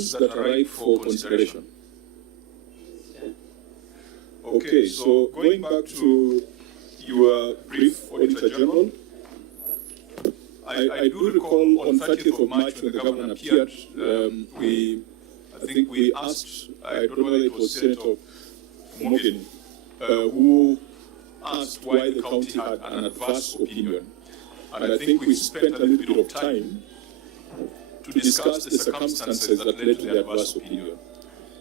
issues that arrive for consideration. Okay, so going back to your brief, Auditor General, I do recall on 30th of March when the governor appeared, I think we asked, I don't know whether it was Senator Morgan, who asked why the county had an adverse opinion. And I think we spent a little bit of time to discuss the circumstances that led to the adverse opinion.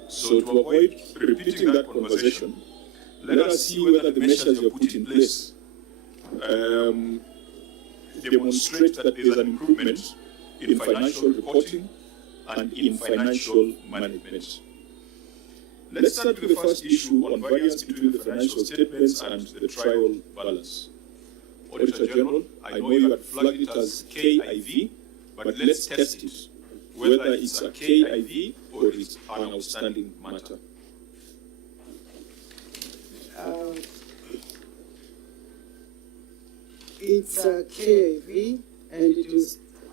So to avoid repeating that conversation, let us see whether the measures you put in place demonstrate that there is an improvement in financial reporting and in financial management. Let's start with the first issue on variance between the financial statements and the trial balance. Auditor General, I know you had flagged it as KIV, but let's test it, whether it's a KIV or it's an outstanding matter. It's a KIV, and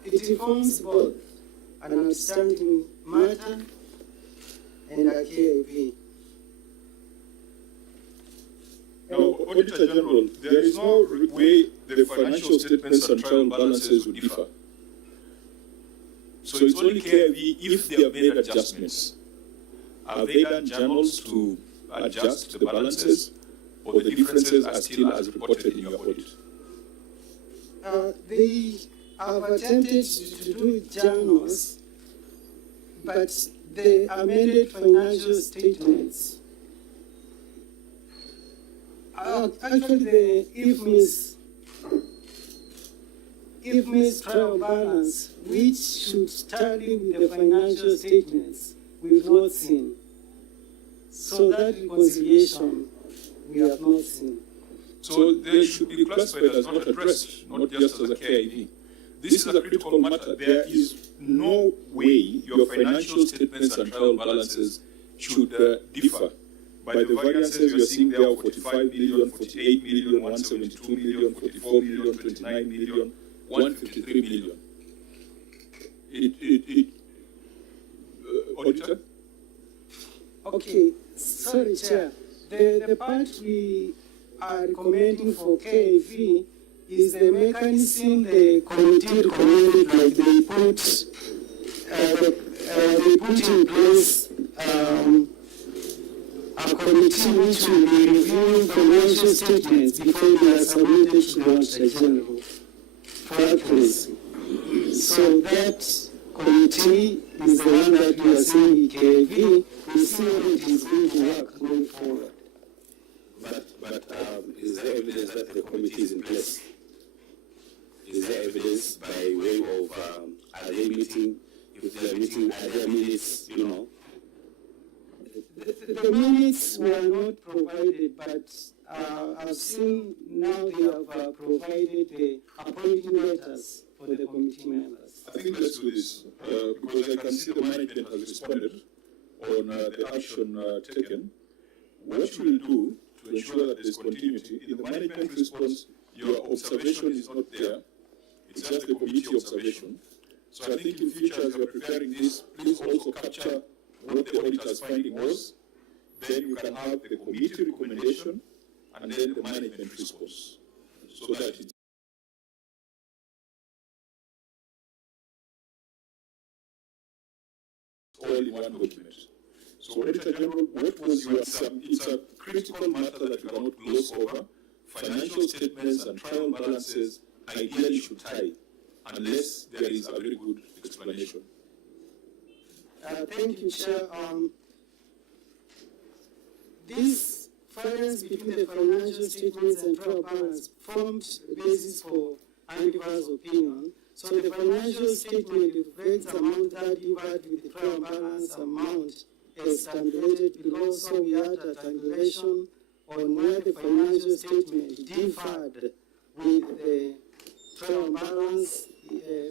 it informs both an outstanding matter and a KIV. Now, Auditor General, there is no way the financial statements and trial balances would differ. So it's only KIV if they have made adjustments. Have they done journals to adjust the balances, or the differences are still as reported in your audit? They have attempted to do journals, but the amended financial statements, actually the if-miss trial balance, which should tally with the financial statements, we've not seen. So that reconciliation we have not seen. So they should be classified as not addressed, not just as a KIV. This is a critical matter. There is no way your financial statements and trial balances should differ by the variances you are seeing there of 45 million, 48 million, 172 million, 44 million, 29 million, 153 million. Auditor? Okay, sorry, Chair. The part we are recommending for KIV is the mechanism the committee recommended, like they put in place a committee which will be reviewing financial statements before they are submitted to the Auditor General for accuracy. So that committee is the one that we are seeing in KIV. We see how it is going to work going forward. But is there evidence that the committee is in place? Is there evidence by way of, are they meeting, if they are meeting, are there minutes, you know? The minutes were not provided, but I've seen now they have provided the appointing letters for the committee members. I think let's do this, because I can see the management has responded on the action taken. What we will do to ensure that there is continuity, in the management response, your observation is not there. It's just the committee observation. So I think in future, as you are preparing this, please also capture what the auditor's finding was. Then you can have the committee recommendation and then the management response. So that it's all in one document. So, Auditor General, what was your sum? It's a critical matter that you cannot gloss over. Financial statements and trial balances ideally should tie, unless there is a very good explanation. Thank you, Chair. This variance between the financial statements and trial balance formed the basis for Apperas' opinion. So the financial statement reflects the amount that divided with the trial balance amount as tabulated below. So we had a tabulation on where the financial statement differed with the trial balance.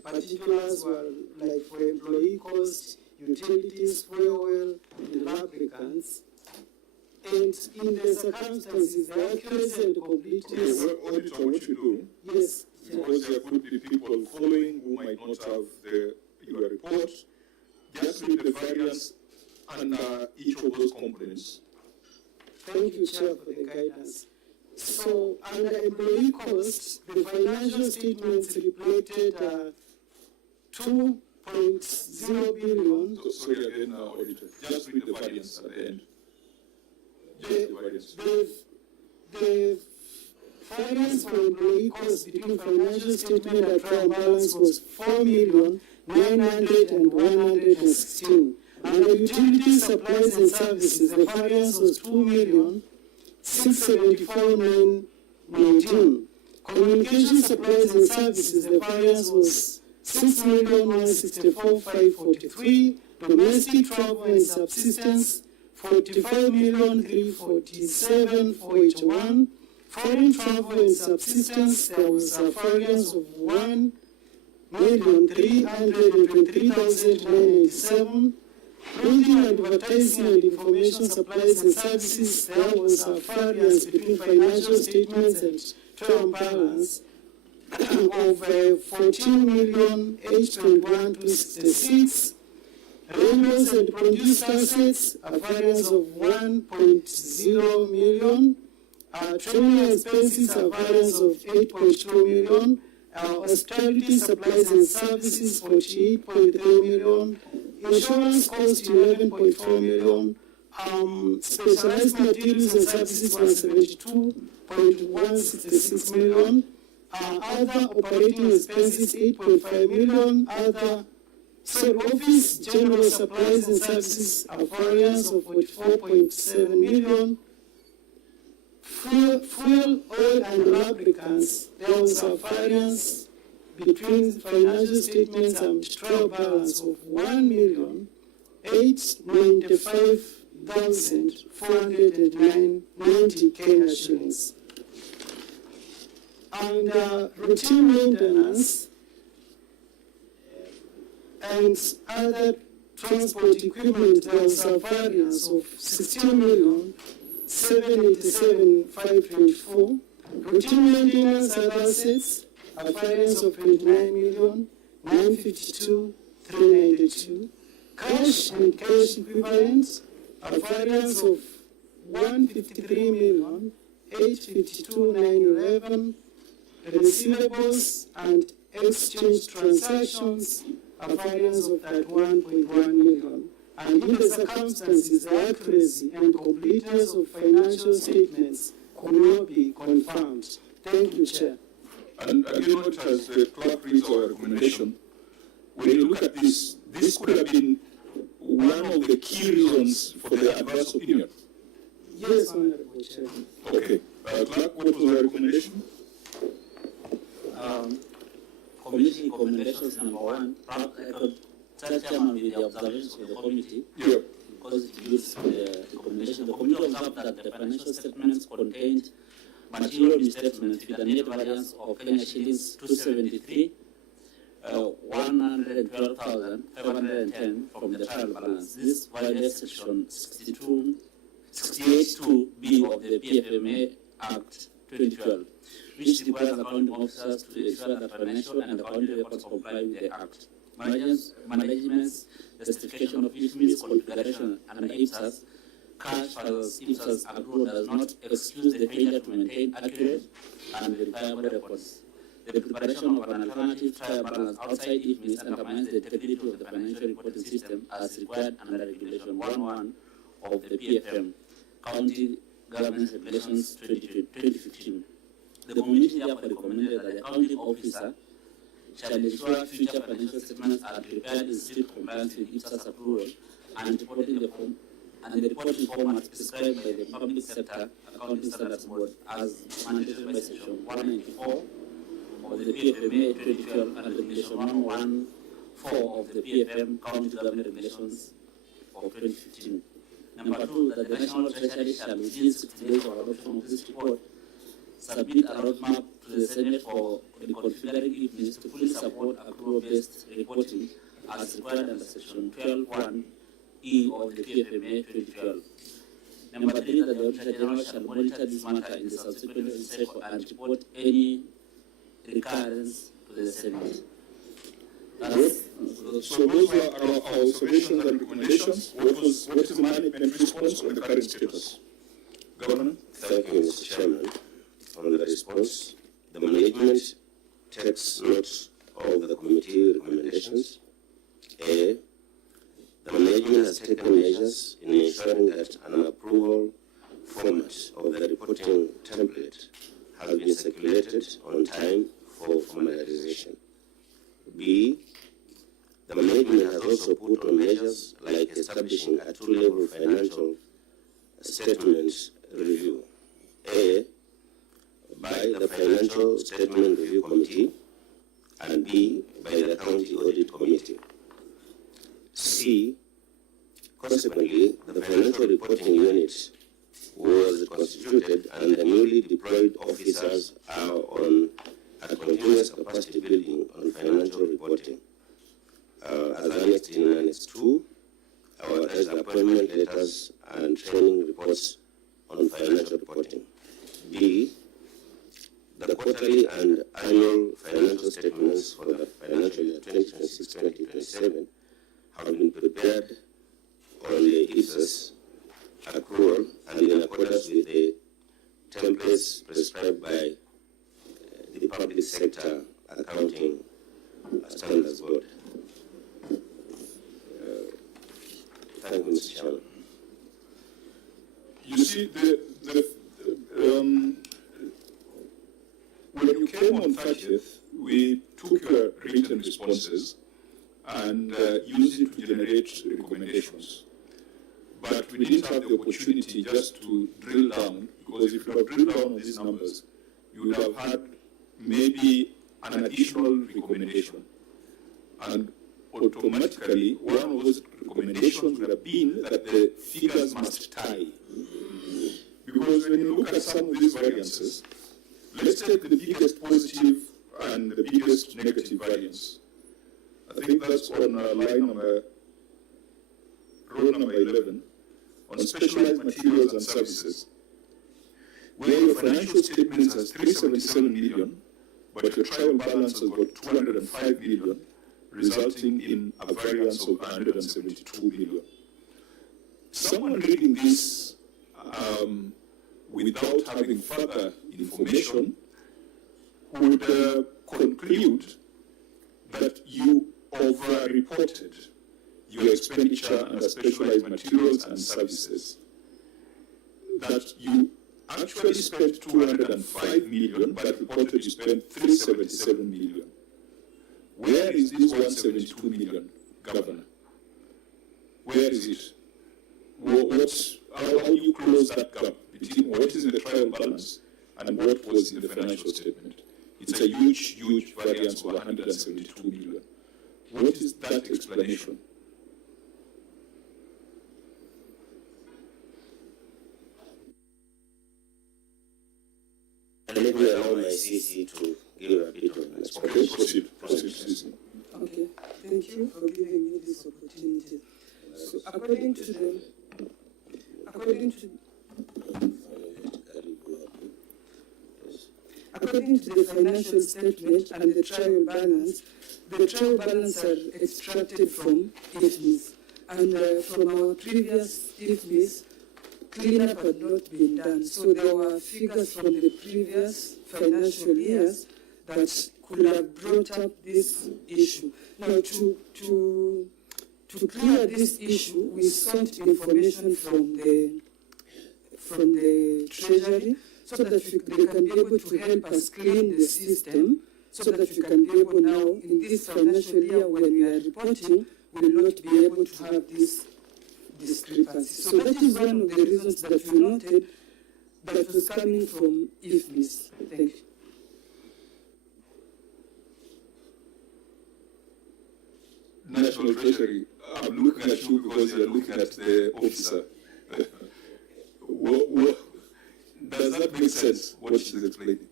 Particulars were like for employee costs, utilities, fuel, and lubricants. And in the circumstances, the accuracy and completeness. Auditor, what you do? Yes. Because there could be people following who might not have your report. just read the variance under each of those components. Thank you, Chair, for the guidance. So, under employee costs, the financial statements reflected 2.0 billion. So, sorry again, Auditor. Just read the variance at the end. Just the variance. The variance for employee costs between financial statement and trial balance was 4,900,116. Under utilities, supplies and services, the variance was 2,674,919. Communication supplies and services, the variance was 6,164,543. Domestic travel and subsistence, 45,347,481. Foreign travel and subsistence, there was a variance of 1,323,987. Building and advertising and information supplies and services, there was a variance between financial statements and trial balance of 14,821,266. Rentals and produced assets, a variance of 1.0 million. Training expenses, a variance of 8.2 million. Hospitality supplies and services, 48.3 million. Insurance cost, 11.4 million. Specialized materials and services, 172.166 million. Other operating expenses, 8.5 million. Office general supplies and services, a variance of 44.7 million. Fuel, oil and lubricants, there was a variance between financial statements and trial balance of 1,895,490 Kenya shillings. And routine maintenance and other transport equipment, there was a variance of 16,787,524. Routine maintenance and assets, a variance of 29,952,392. Cash and cash equivalents, a variance of 153,852,911. Receivables and exchange transactions, a variance of 31.1 million. And in the circumstances, the accuracy and completeness of financial statements could not be confirmed. Thank you, Chair. And again, as the clerk reads our recommendation, when you look at this, this could have been one of the key reasons for the adverse opinion. Yes, Honorable Chair. Okay. Clerk, what was the recommendation? Committee recommendations number one, I could tell Chairman with the observations of the committee, Yeah. because it deals with the recommendation. The committee observed that the financial statements contained material misstatements with a net variance of Kenya shillings 273, 112,510 from the trial balance. This violates section 68(2)B of the PFMA Act 2012. Which requires accounting officers to ensure that financial and accounting records comply with the Act. Management's justification of its misconfiguration and Apperas, cash versus Apperas accrual does not excuse the failure to maintain accurate and verifiable records. The preparation of an alternative trial balance outside IFMIS undermines the integrity of the financial reporting system as required under Regulation 1.1 of the PFM, County Government Regulations 2015. The committee therefore recommended that the accounting officer shall ensure future financial statements are prepared in strict compliance with IPSAS approval and reporting the reporting format prescribed by the Public Sector Accounting Standards Board as mandated by Section 194 of the PFMA 2012 and Regulation 114 of the PFM County Government Regulations of 2015. Number two, that the National Treasury shall within 60 days of adoption of this report submit a roadmap to the Senate for reconfiguring IFMIS to fully support accrual-based reporting as required under Section 12(1)E of the PFMA 2012. Number three, that the Auditor General shall monitor this matter in the subsequent cycle and report any recurrence to the Senate. So those are our observations and recommendations. What is the management response on the current status? Governor? Thank you, Mr. Chairman. On the response, the management takes note of the committee recommendations. A, the management has taken measures in ensuring that an approval format of the reporting template has been circulated on time for formalization. B, the management has also put on measures like establishing a two-level financial statement review. A, by the Financial Statement Review Committee, and B, by the County Audit Committee. C, consequently, the Financial Reporting Unit was constituted and the newly deployed officers are on a continuous capacity building on financial reporting. As annexed in Annex 2, our attached appointment letters and training reports on financial reporting. B, the quarterly and annual financial statements for the financial year 2026-2027 have been prepared on the IPSAS accrual and in accordance with the templates prescribed by the Public Sector Accounting Standards Board. Thank you, Mr. Chairman. You see, when you came on 30th, we took your written responses and used it to generate recommendations. But we didn't have the opportunity just to drill down, because if you have drilled down on these numbers, you would have had maybe an additional recommendation. And automatically, one of those recommendations would have been that the figures must tie. Because when you look at some of these variances, let's take the biggest positive and the biggest negative variance. I think that's on row number 11, on specialized materials and services, where your financial statements has 377 million, but your trial balance has got 205 million, resulting in a variance of 172 million. Someone reading this without having further information would conclude that you over-reported your expenditure under specialized materials and services, that you actually spent 205 million, but reported you spent 377 million. Where is this 172 million, Governor? Where is it? How do you close that gap between what is in the trial balance and what was in the financial statement? It's a huge, huge variance of 172 million. What is that explanation? Let me allow my CC to give a bit of an explanation. Okay, proceed, CC. Okay, thank you for giving me this opportunity. So according to the financial statement and the trial balance are extracted from IFMIS. And from our previous IFMIS, cleanup had not been done. So there were figures from the previous financial years that could have brought up this issue. Now, to clear this issue, we sought information from the Treasury so that they can be able to help us clean the system, so that we can be able now, in this financial year when we are reporting, we will not be able to have this discrepancy. So that is one of the reasons that we noted that was coming from IFMIS. Thank you. National Treasury, I'm looking at you because you're looking at the officer. Does that make sense, what she's explaining?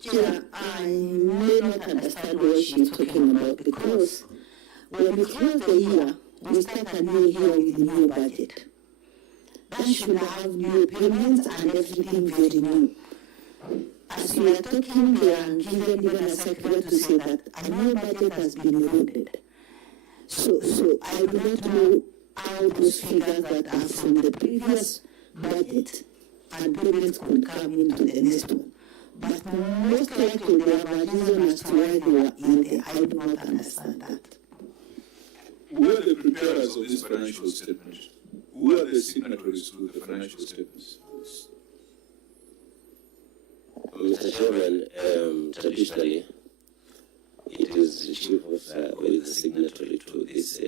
Chair, I may not understand what she's talking about, because when we close the year, we start a new year with a new budget. That should have new payments and everything very new. as we are talking, they are given even a circular to say that a new budget has been eroded. So I do not know how those figures that are from the previous budget and payments could come into the next one. But most likely they have a reason as to why they were in there. I do not understand that. Who are the preparers of this financial statement? Who are the signatories to the financial statements? Mr. Chairman, traditionally, it is the chief officer who is the signatory to this,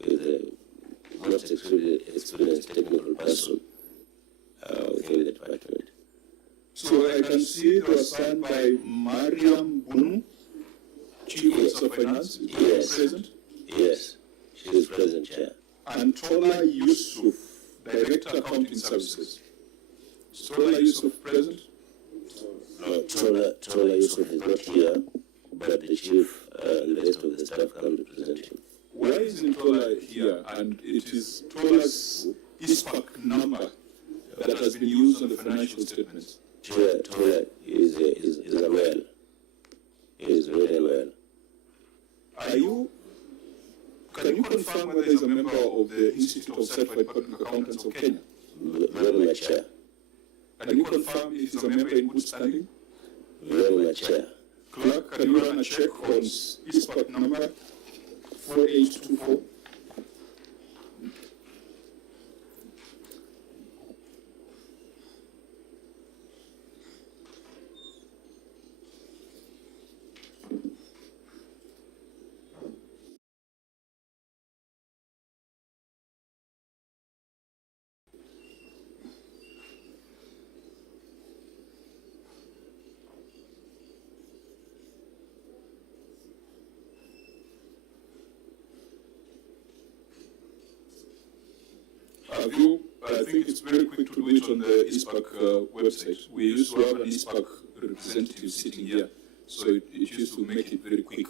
with the most experienced technical person within the department. So I can see it was signed by Mariam Bunu, Chief Officer of Finance, Yes. present, Yes, she is present, Chair. and Tola Yusuf, Director Accounting Services. Is Tola Yusuf present? No, Tola Yusuf is not here, but the chief and the rest of the staff can represent him. Why isn't Tola here? And it is Tola's ISPAC number that has been used on the financial statements. Chair, Tola is aware. He is very well. Can you confirm whether he is a member of the Institute of Certified Public Accountants of Kenya? Very much, Chair. Can you confirm if he's a member in good standing? Very much, Chair. Clerk, can you run a check on ISPAC number 4824? I think it's very quick to do it on the ISPAC website. We used to have an ISPAC representative sitting here, so it used to make it very quick.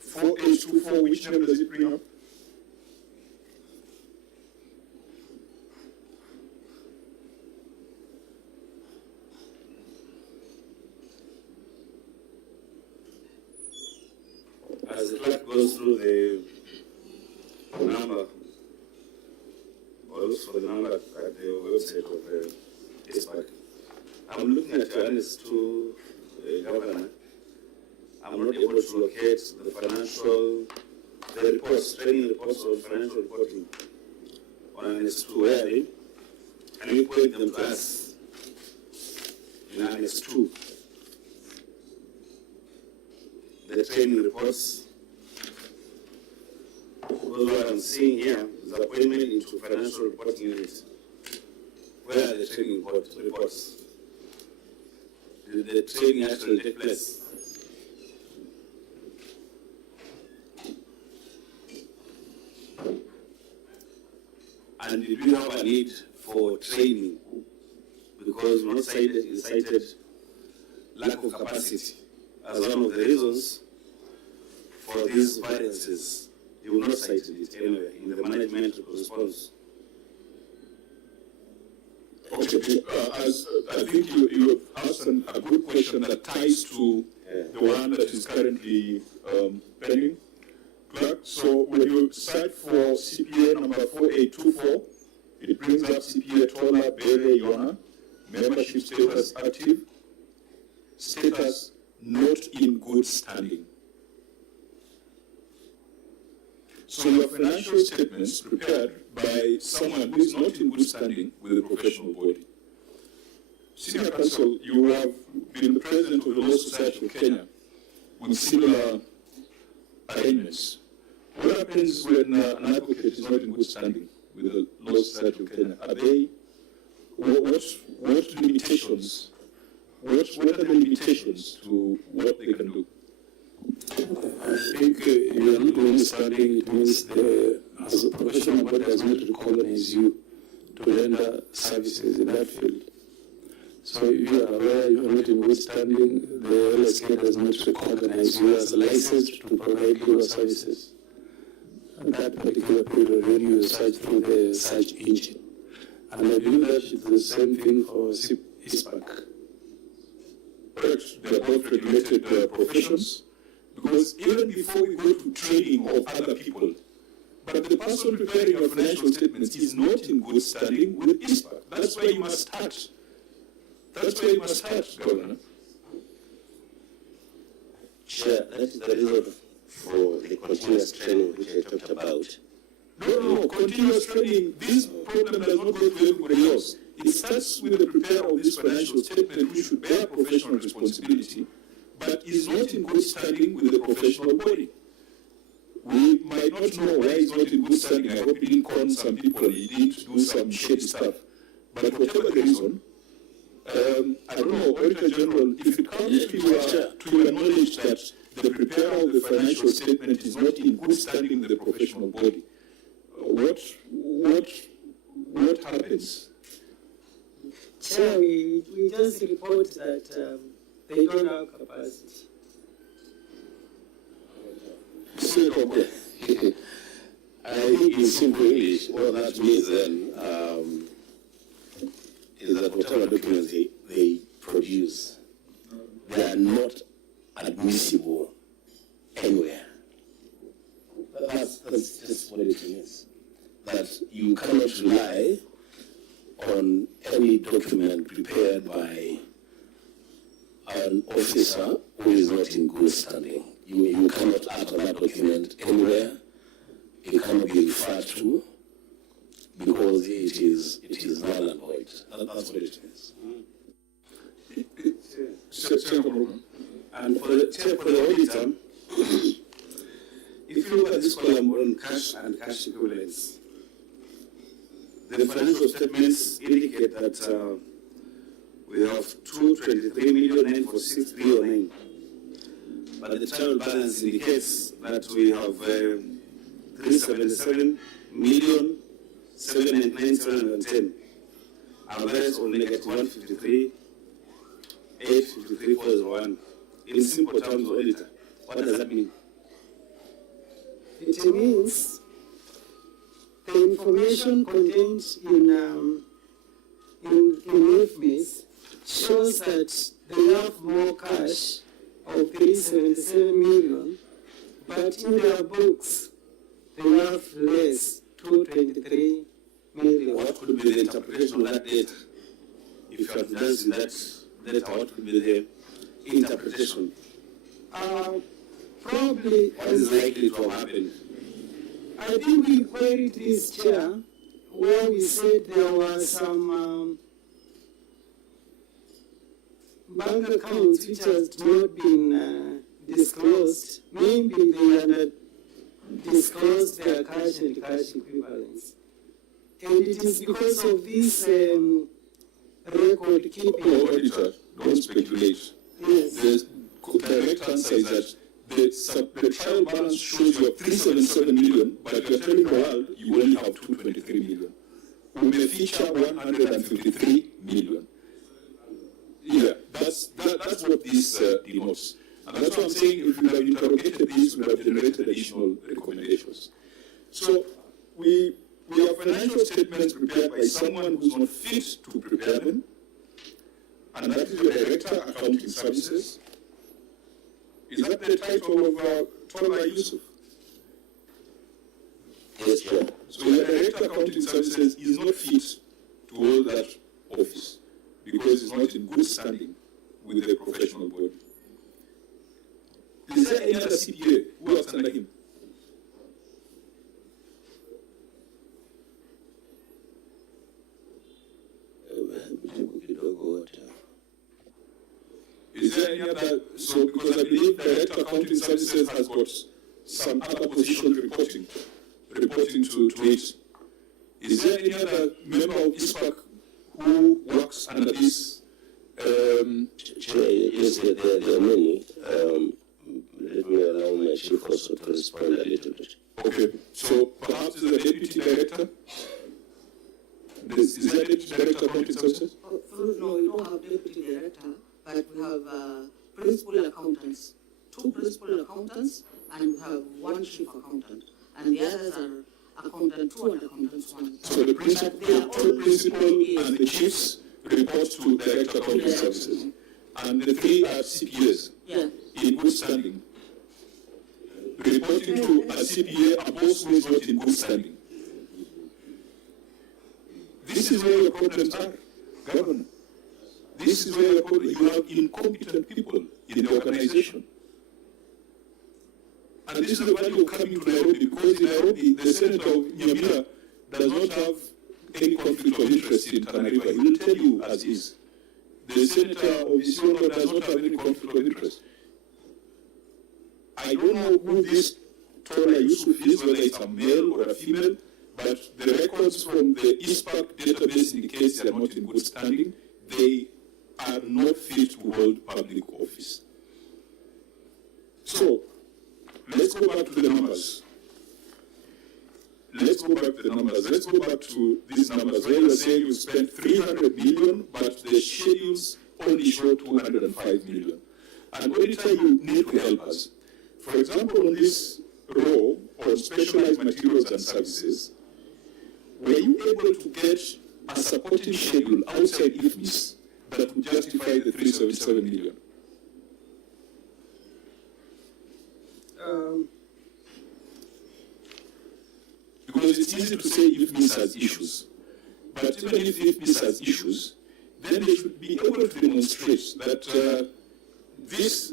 4824, which name does it bring up? As the clerk goes through the number, or looks for the number at the website of the ISPAC, I'm looking at your Annex 2, Governor. I'm not able to locate the reports, training reports or financial reporting on Annex 2. Where are they? Can you point them to us in Annex 2? The training reports. Because what I'm seeing here is appointment into financial reporting unit. Where are the training reports? Did the training actually take place? And did we have a need for training? Because we cited lack of capacity as one of the reasons for these variances. You will not cite it anyway in the management response. Okay, as I think you asked a good question that ties to the one that is currently pending, clerk. So when you cite for CPA number 4824, it brings up CPA Tola Bere Yona, membership status active, status not in good standing. So your financial statements prepared by someone who is not in good standing with the professional body. Senior counsel, you have been the president of the Law Society of Kenya with similar arrangements. What happens when an advocate is not in good standing with the Law Society of Kenya? Are they, what limitations, what are the limitations to what they can do? I think you are not only studying, it means as a professional body does not recognize you to render services in that field. So if you are aware you are not in good standing, the LSK does not recognize you as licensed to provide legal services. At that particular period when you search through the search engine. And I believe that it's the same thing for SIP. ISPAC. Correct. They're both regulated professions, because even before we go to training of other people, but the person preparing your financial statements is not in good standing with ISPAC. That's where you must start. That's where you must start, Governor. Chair, that is the reason for the continuous training which I talked about. No, continuous training. This problem does not go to everybody else. It starts with the preparer of this financial statement, who should bear professional responsibility, but is not in good standing with the professional body. We might not know why he's not in good standing. I hope he didn't con some people, he didn't do some shady stuff. But whatever the reason, I don't know, Auditor General, if it comes to your knowledge that the preparer of the financial statement is not in good standing with the professional body, what happens? Chair, we just report that they don't have capacity. I think in simple English, what that means then is that whatever documents they produce, they are not admissible anywhere. That's just what it means. That you cannot rely on any document prepared by an officer who is not in good standing. You cannot act on that document anywhere. It cannot be referred to because it is null and void. That's what it means. And for the auditor, if you look at this column on cash and cash equivalents, the financial statements indicate that we have 223,946,309. But the trial balance indicates that we have 377,799,710. And that is only negative 153,853,401. In simple terms, auditor, what does that mean? It means the information contained in FMIS shows that they have more cash of 377 million, but in their books they have less, 223 million. What could be the interpretation of that data? If you have done that data, what could be the interpretation? Probably, what is likely to have happened? I think we queried this, Chair, where we said there were some bank accounts which has not been disclosed. Maybe they had disclosed their cash and cash equivalents. And it is because of this record keeping. Auditor, don't speculate. Yes. The correct answer is that the trial balance shows you have 377 million, but you're telling the world you only have 223 million. We may feature 153 million. Yeah, that's what this denotes. And that's what I'm saying, if we have interrogated these, we have generated additional recommendations. So we have financial statements prepared by someone who's not fit to prepare them, and that is the Director of Accounting Services. Is that the title of Tana Yusuf? Yes, Chair. So the Director of Accounting Services is not fit to hold that office because he's not in good standing with the professional body. Is there any other CPA who works under him? Is there any other? So, because I believe the Director of Accounting Services has got some other position reporting to it. Is there any other member of ISPAC who works under this? Yes, there are many. Let me allow my chief also to respond a little bit. Okay, so perhaps the Deputy Director? Is there a Deputy Director of Accounting Services? No, we don't have Deputy Director, but we have principal accountants, 2 principal accountants, and we have 1 chief accountant. And the others are accountant 2 and accountant 1. So the principal and the chiefs report to Direct Accounting Services, and the 3 are CPAs in good standing. Reporting to a CPA, a boss who is not in good standing. This is where your problems are, Governor. This is where you have incompetent people in the organization. And this is the value of coming to Nairobi, because in Nairobi, the Senator of Nyamira does not have any conflict of interest in Tana River. He will tell you as is. The Senator of Isiolo does not have any conflict of interest. I don't know who this Tola Yusuf is, whether it's a male or a female, but the records from the ISPAC database indicate they are not in good standing. They are not fit to hold public office. So, let's go back to the numbers. Let's go back to these numbers where you are saying you spent 300 million, but the schedules only show 205 million. And Auditor, you need to help us. For example, on this row on specialized materials and services, were you able to get a supporting schedule outside IFMIS that would justify the 377 million? Because it's easy to say IFMIS has issues, but even if IFMIS has issues, then they should be able to demonstrate that this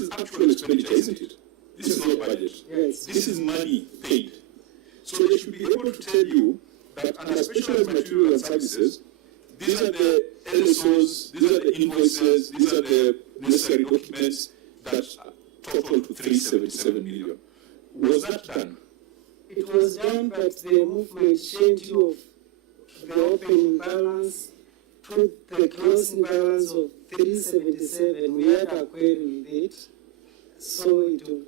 is actual expenditure, isn't it? This is not budget. Yes. This is money paid. So they should be able to tell you that under specialized materials and services, these are the LSOs, these are the invoices, these are the necessary documents that total to 377 million. Was that done? It was done, but the movement schedule of the opening balance to the closing balance of 377, we had a query with it, so it will.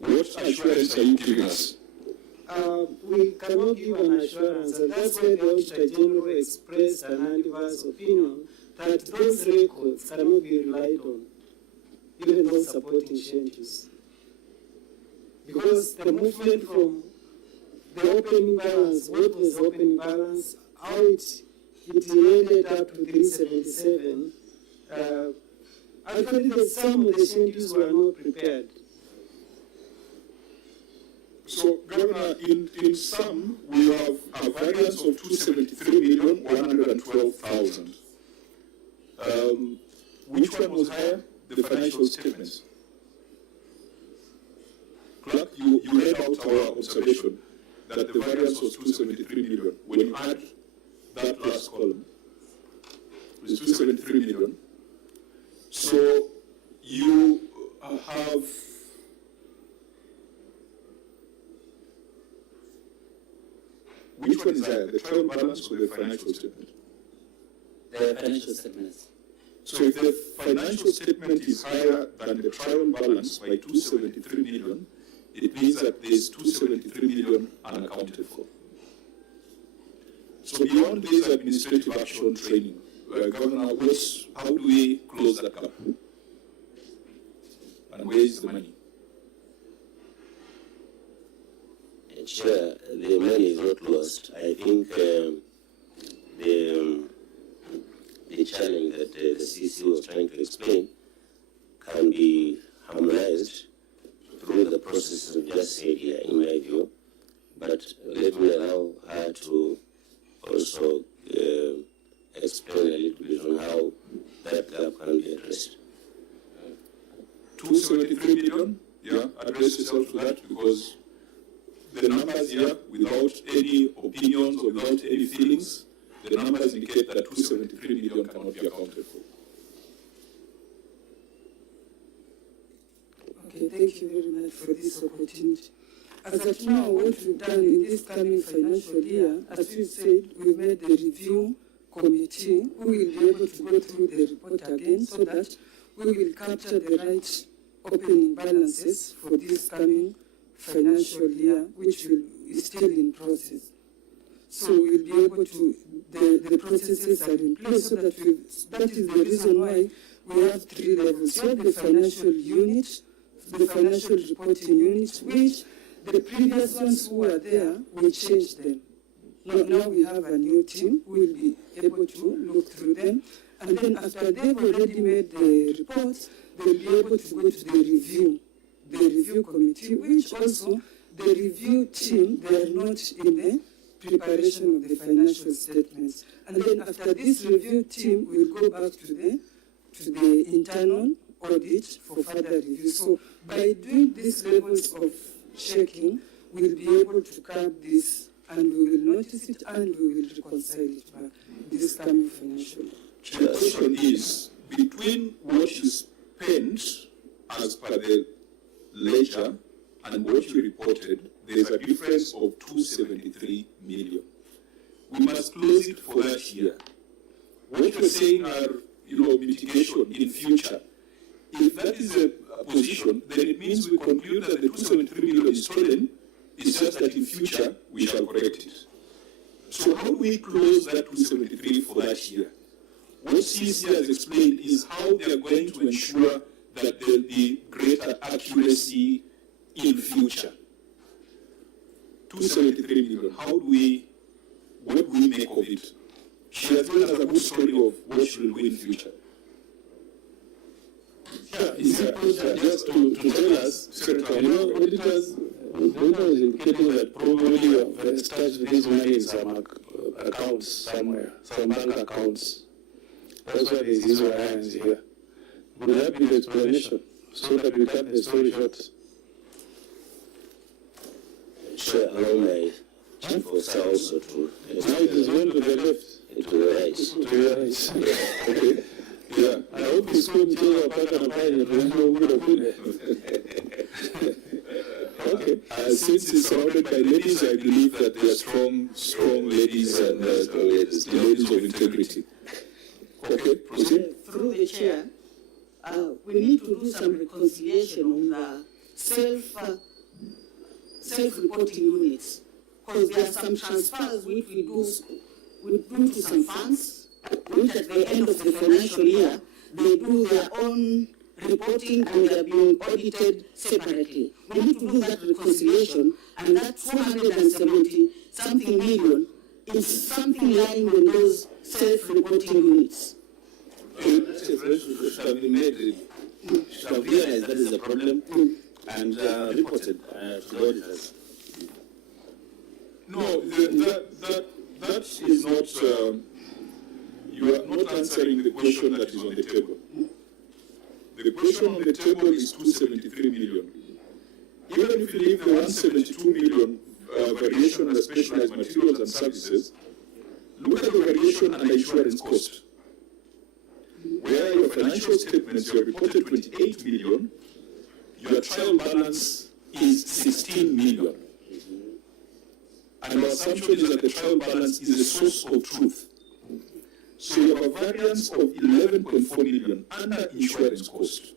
What assurance are you giving us? We cannot give an assurance, and that's where the Auditor General expressed an adverse opinion that those records cannot be relied on, even those supporting schedules. Because the movement from the opening balance, what was the opening balance, how it ended up to 377, actually some of the schedules were not prepared. So, Governor, in sum, we have a variance of 273,112,000. Which one was higher? The financial statements. Clerk, you read out our observation that the variance was 273 million. When you add that last column, it is 273 million. So you have which one is higher, the trial balance or the financial statement? The financial statements. So if the financial statement is higher than the trial balance by 273 million, it means that there is 273 million unaccounted for. So beyond this administrative action training, Governor, how do we close that gap? And where is the money? Chair, the money is not lost. I think the challenge that the CC was trying to explain can be harmonized through the process of just said here, in my view. But let me allow her to also explain a little bit on how that gap can be addressed. 273 million, yeah, address yourself to that, because the numbers here, without any opinions or without any feelings, the numbers indicate that 273 million cannot be accounted for. Okay, thank you very much for this opportunity. As of now, what we've done in this coming financial year, as we've said, we've made the review committee who will be able to go through the report again so that we will capture the right opening balances for this coming financial year, which is still in process. So we'll be able to, the processes are in place so that that is the reason why we have 3 levels. We have the financial unit, the financial reporting unit, which the previous ones who were there, we changed them. Now we have a new team who will be able to look through them. And then after they've already made the reports, they'll be able to go to the review committee, which also the review team, they are not in the preparation of the financial statements. And then after this review team, will go back to the internal audit for further review. So by doing these levels of checking, we'll be able to curb this, and we will notice it and we will reconcile it back this coming financial year. The question is, between what you spent as per the ledger and what you reported, there's a difference of 273 million. We must close it for that year. What you're saying are, mitigation in future. If that is a position, then it means we conclude that the 273 million is stolen. It's just that in future we shall correct it. So how do we close that 273 for that year? What CC has explained is how they are going to ensure that there will be greater accuracy in future. 273 million, what do we make of it? She has given us a good story of what she will do in future. Yeah, just to tell us, Secretary, auditors is indicating that probably you have stashed this money in some accounts somewhere, some bank accounts. That's why there's these variance here. Would that be the explanation? So that we cut the story short. Sure, allow my chief officer also to. Now it is one to the left. To the right. To the right. Okay. Yeah. I hope it's going to apart and Okay. Since it's surrounded by ladies, I believe that they are strong ladies and ladies of integrity. Okay, proceed. Through the chair, we need to do some reconciliation on the self-reporting units, because there are some transfers which we do to some funds, which at the end of the financial year, they do their own reporting and they are being audited separately. We need to do that reconciliation, and that 270-something million is something lying in those self-reporting units. Should have been made, should have realized that is a problem and reported to the auditors. No, that is not, you are not answering the question that is on the table. The question on the table is 273 million. Even if you leave the 172 million variation under specialized materials and services, look at the variation under insurance cost. Where your financial statements, you have reported 28 million, your trial balance is 16 million. And our assumption is that the trial balance is a source of truth. So you have a variance of 11.4 million under insurance cost.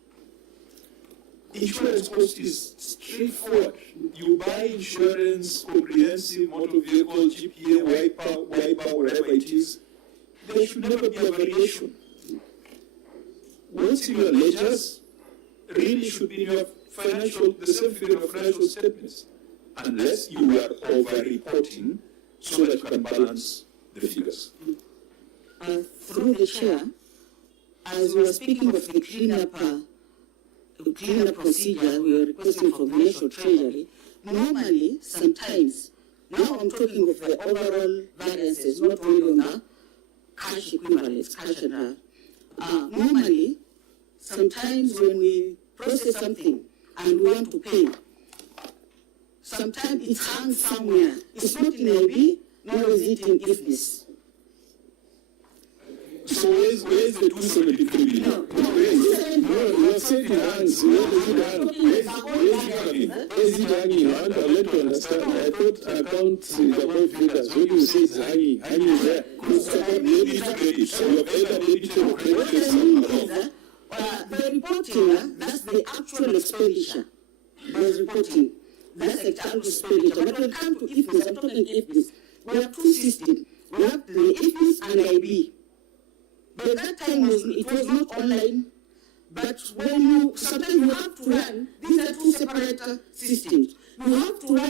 Insurance cost is straightforward. You buy insurance, comprehensive motor vehicle, GPA, wiper, whatever it is, there should never be a variation. What's in your ledgers really should be in your the same figure of financial statements, unless you are over-reporting so that you can balance the figures. Through the chair, as we were speaking of the cleanup procedure we were requesting from the National Treasury, normally, sometimes, now I'm talking of the overall variances, not only on the cash equivalents, cash and normally, sometimes when we process something and we want to pay, sometimes it hangs somewhere. It's not in IB, nor is it in IFBIS. So where's the 273 million? You are saying hands. Where is it hanging? I want to understand. I thought accounts is about figures. When you say it's hanging is there. Maybe it's credit. So you have either debited or credited some amount. The reporting, that's the actual expenditure. There's reporting. That's the actual expenditure. But when it comes to IFBIS, I'm talking IFBIS, we have two systems. We have the IFBIS and IB. But that time it was not online. But when sometimes you have to run, these are two separate systems. You have to run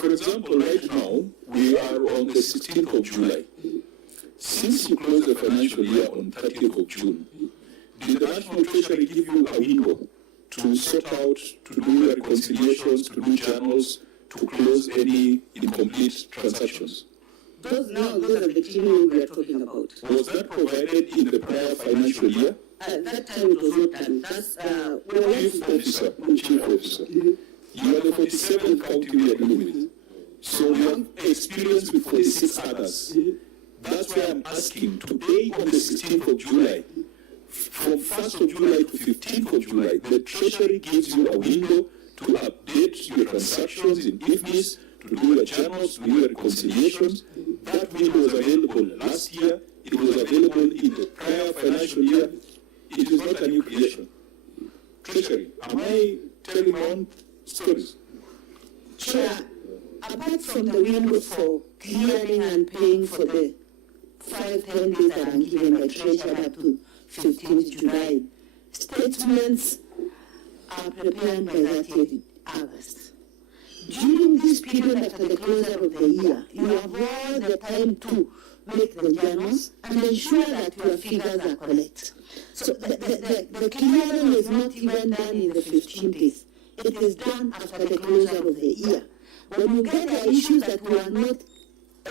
For example, right now, we are on the 16th of July. Since you closed the financial year on 30th of June, did the National Treasury give you a window to sort out, to do your reconciliations, to do journals, to close any incomplete transactions? Those are the cleaning we are talking about. Was that provided in the prior financial year? At that time it was not done. That's Chief Officer. You are the 47th county we are dealing with. So you have experience with 46 others. That's why I'm asking, today on the 16th of July, from 1st of July to 15th of July, the Treasury gives you a window to update your transactions in IFMIS, to do your journals, to do your reconciliations. That window was available last year. It was available in the prior financial year. It is not a new creation. Treasury, am I telling my own stories? Chair, apart from the window for clearing and paying for the 5-10 days that are given by Treasury up to 15th July, statements are prepared by 30th August. During this period after the closure of the year, you have all the time to make the journals and ensure that your figures are correct. So the clearing is not even done in the 15 days. It is done after the closure of the year. When you get the issues that were not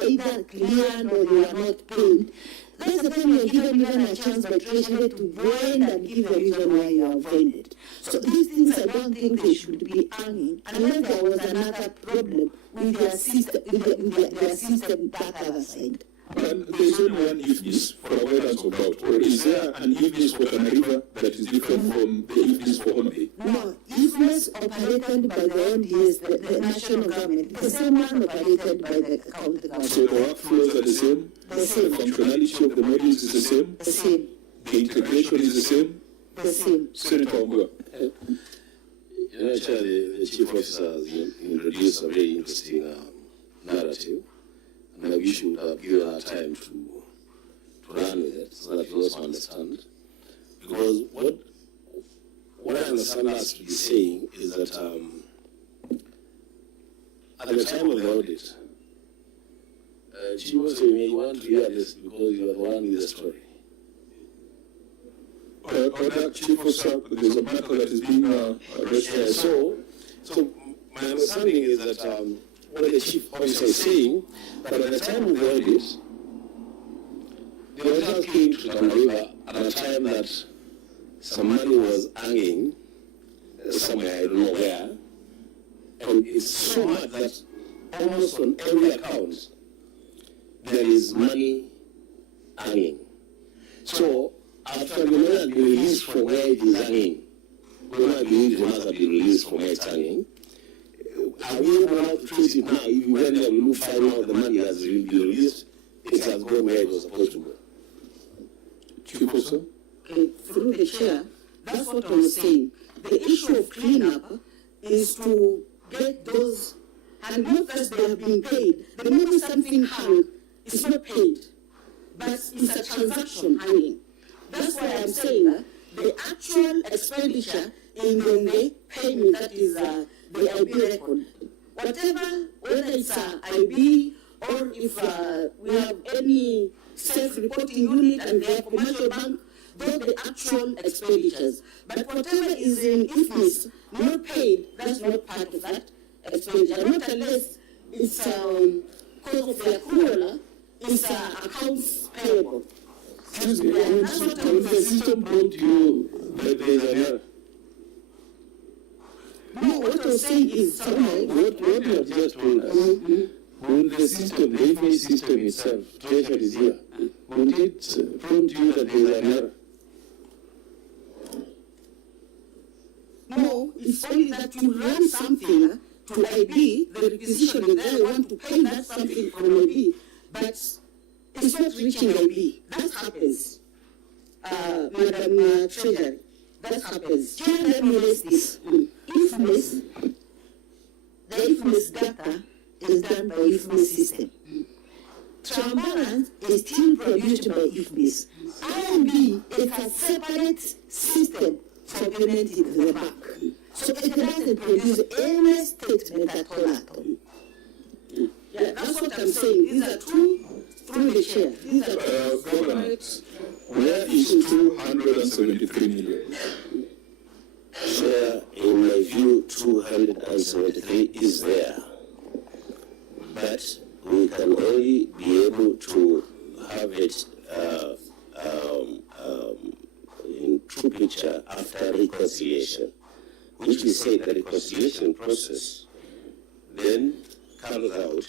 either cleared or they are not paid, that's the time you are given even a chance by Treasury to void and give the reason why you are voided. So these things I don't think they should be hanging unless there was another problem with their system, their system that other side. And there's only one IFMIS for avoidance of doubt, or is there an IFMIS for Tana River that is different from the IFMIS for Honolulu? No, IFMIS operated by the NDS, the national government, the same one operated by the county government. So the workflows are the same? The same. The functionality of the modules is the same? The same. The integration is the same? The same. Senator Ongua. You know, Chair, the Chief Officer has introduced a very interesting narrative, and I wish you would have given her time to run with it so that we also understand. Because what I understand us to be saying is that at the time of the audit, Chief Officer, you may want to hear this because you are the one with the story. Order, Chief Officer, there's a matter that is being addressed. So my understanding is that what the Chief Officer is saying, that at the time of the audit, the auditors came to Tana River at a time that some money was hanging somewhere, I don't know where, and it's so much that almost on every account there is money hanging. So after the money has been released from where it is hanging, we don't believe it must have been released from where it's hanging. Are we able to trace it now? If you went there and you find out the money has been released, it has gone where it was supposed to go. Chief Officer? Okay, through the chair, that's what I was saying. The issue of cleanup is to get those, and not that they have been paid. The moment something hung, it's not paid, but it's a transaction hanging. That's why I'm saying the actual expenditure in the payment, that is the IB record, whatever, whether it's a IB or if we have any self-reporting unit and they have commercial bank, those are the actual expenditures. But whatever is in IFMIS not paid, that's not part of that expenditure. Not unless it's because of the accrual, it's accounts payable. Excuse me, when the system brought you that there is an error, No, what I was saying is somehow. what you have just told us, when the system, the IFMIS system itself, Treasury is here, would it prompt you that there is an error? No, it's only that you run something to IB, the requisition is there, you want to pay that something from IB, but it's not reaching IB. That happens, Madam Treasury. That happens. Chair, let me raise this. IFMIS, the IFMIS data is done by IFMIS system. Trial balance is still produced by IFMIS. IMB is a separate system for payment into the bank. So it doesn't produce any statement at all. saying. These are two through the chair. These are Governor, where is 273 million? Chair, in my view, 273 is there. But we can only be able to have it in true picture after reconciliation, which we say the reconciliation process then comes out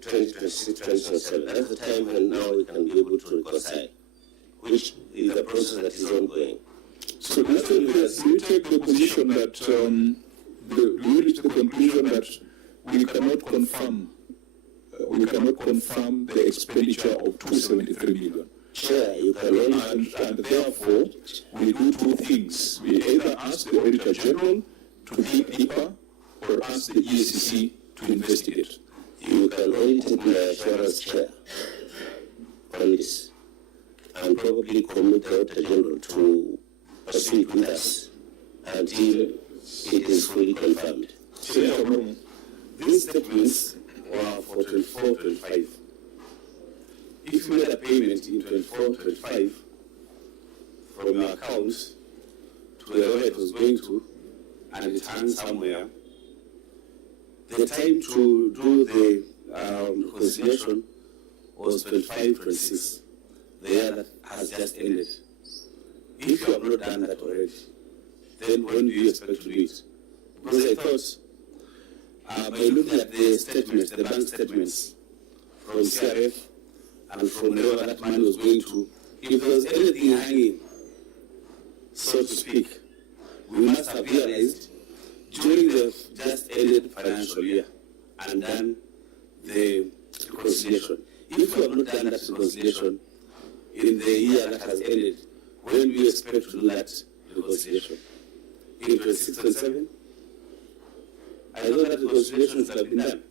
2026, 2027. That's the time when now we can be able to reconcile, which is the process that is ongoing. So do you take the position that, do you reach the conclusion that we cannot confirm the expenditure of 273 million? Chair, you can only... And therefore, we do two things. We either ask the Auditor General to dig deeper or ask the EACC to investigate. You can only take my assurance, Chair, on this, and probably commit the Auditor General to proceed with us until it is fully confirmed. Chair, These statements were for 24-25. If you made a payment in 24-25 from your account to wherever it was going to, and it hangs somewhere, the time to do the reconciliation was 25-26. The year that has just ended. If you have not done that already, then when do you expect to do it? Because I thought, by looking at the statements, the bank statements from CRF and from wherever that money was going to, if there was anything hanging, so to speak, we must have realized during the just ended financial year and done the reconciliation. If we have not done that reconciliation in the year that has ended, when do we expect to do that reconciliation? In 26 and 7? I know that reconciliation should have been done.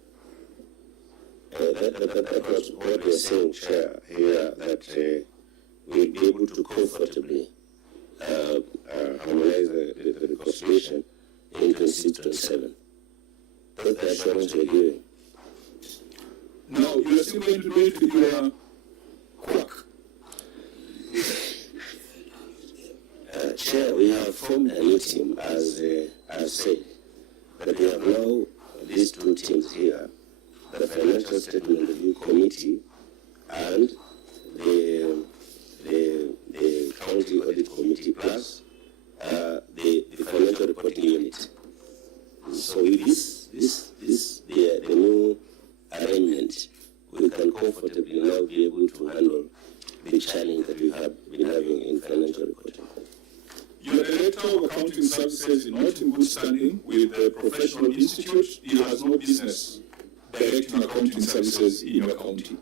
That was what we are saying, Chair, here, that we'll be able to comfortably harmonize the reconciliation in 26-27. That's the assurance we're giving. now you are still going to do it with your quack. Chair, we have formed a new team, as said, but we have now these two teams here, the Financial Statement Review Committee and the County Audit Committee plus the Financial Reporting Unit. So with the new arrangement, we can comfortably now be able to handle the challenge that we have been having in financial reporting. Your Director of Accounting Services is not in good standing with the Professional Institute. He has no business directing accounting services in your county.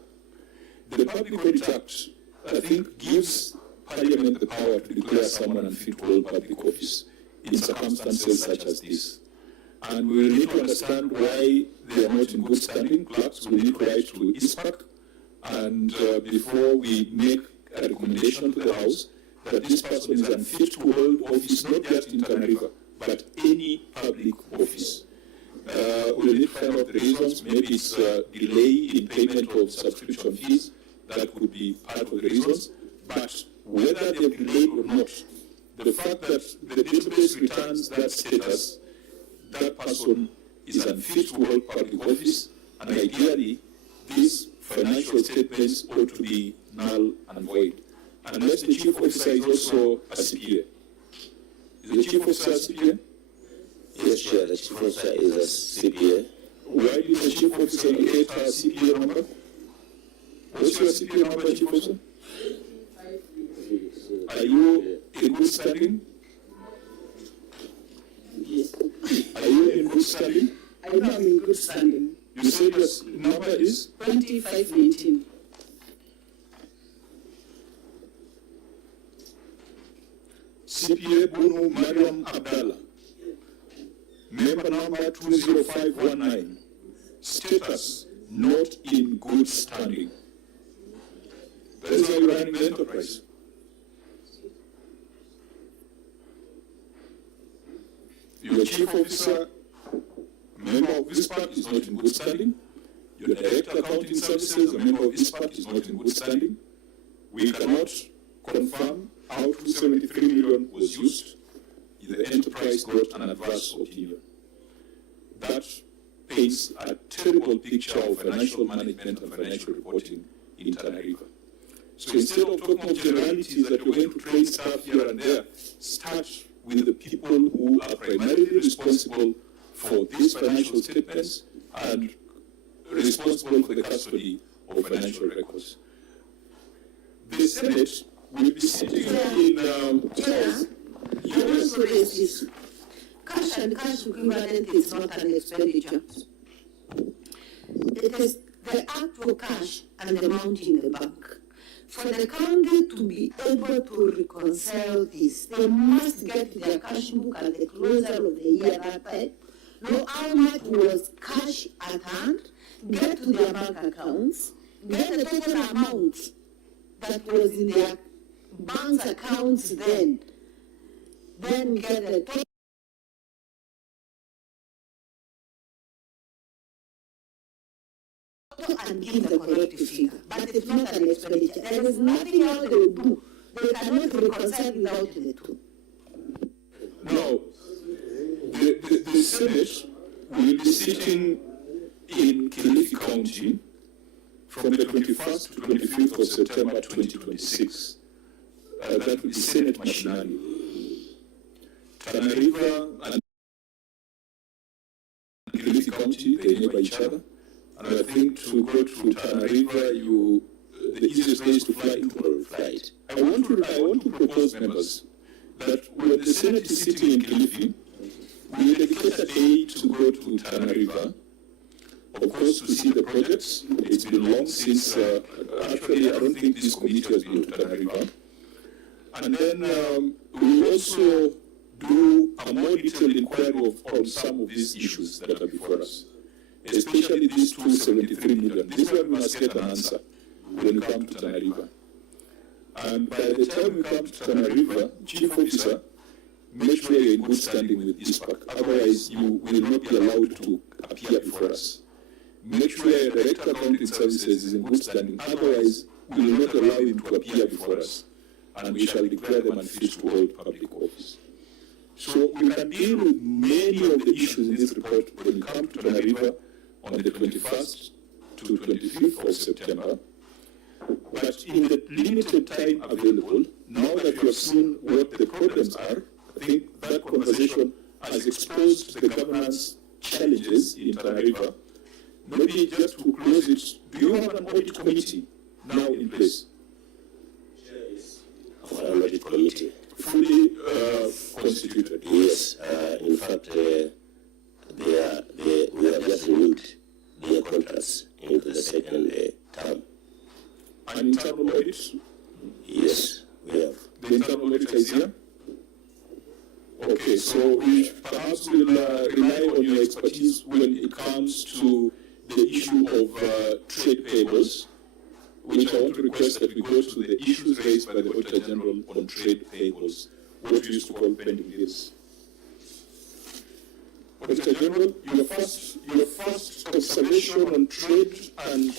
The Public Audit Act, I think, gives Parliament the power to declare someone unfit to hold public office in circumstances such as this. And we will need to understand why they are not in good standing. Clerks will need to write to ISPAC, and before we make a recommendation to the House that this person is unfit to hold office, not just in Tana River, but any public office. We'll need to find out the reasons. Maybe it's delay in payment of subscription fees. That could be part of the reasons. But whether they've delayed or not, the fact that the database returns that status, that person is unfit to hold public office, and ideally, these financial statements ought to be null and void. Unless the Chief Officer is also a CPA. Is the Chief Officer a CPA? Yes, Chair, the Chief Officer is a CPA. Why did the Chief Officer indicate a CPA number? What's your CPA number, Chief Officer? Are you in good standing? Yes. Are you in good standing? I know I'm in good standing. You said your number is? 2519. CPA Bunu Mariam Abdallah. Member number 20519. Status not in good standing. That is how you run the enterprise. Your Chief Officer, member of this part, is not in good standing. Your Director Accounting Services, a member of ISPAC, is not in good standing. We cannot confirm how 273 million was used. The enterprise got an adverse opinion. That paints a terrible picture of financial management and financial reporting in Tana River. So instead of talking of generalities that we're going to trade stuff here and there, start with the people who are primarily responsible for these financial statements and responsible for the custody of financial records. The Senate will be sitting in... You also raise this. Cash and cash equivalent is not an expenditure. It is the actual cash and the amount in the bank. For the county to be able to reconcile this, they must get their cash book at the closure of the year that time, know how much was cash at hand, get to their bank accounts, get the total amount that was in their bank's accounts then get the total and give the correct figure. But it's not an expenditure. There is nothing else they will do. They cannot reconcile without the two. Now, the Senate will be sitting in Kilifi County from the 21st to 25th of September 2026. That will be Senate machinery. Tana River and Kilifi County, they neighbor each other. And I think to go to Tana River, the easiest way is to fly into flight. I want to propose, members, that when the Senate is sitting in Kilifi, we dedicate a day to go to Tana River, of course, to see the projects. It's been long since, actually, I don't think this committee has been to Tana River. And then we also do a more detailed inquiry on some of these issues that are before us, especially these 273 million. This one we must get an answer when we come to Tana River. And by the time we come to Tana River, Chief Officer, make sure you're in good standing with ISPAC. Otherwise, you will not be allowed to appear before us. Make sure your Director Accounting Services is in good standing. Otherwise, we will not allow him to appear before us, and we shall declare them unfit to hold public office. So we can deal with many of the issues in this report when we come to Tana River on the 21st to 25th of September. But in the limited time available, now that you have seen what the problems are, I think that conversation has exposed the governance challenges in Tana River. Maybe just to close it, do you have an audit committee now in place? An audit committee. Fully constituted? Yes. In fact, we have just renewed their contracts into the second term. An internal audit? Yes, we have. The internal auditor is here? Okay, so we perhaps will rely on your expertise when it comes to the issue of trade payables, which I want to request that we go to the issues raised by the Auditor General on trade payables, what we used to call pending bills. Auditor General, your first observation on trade and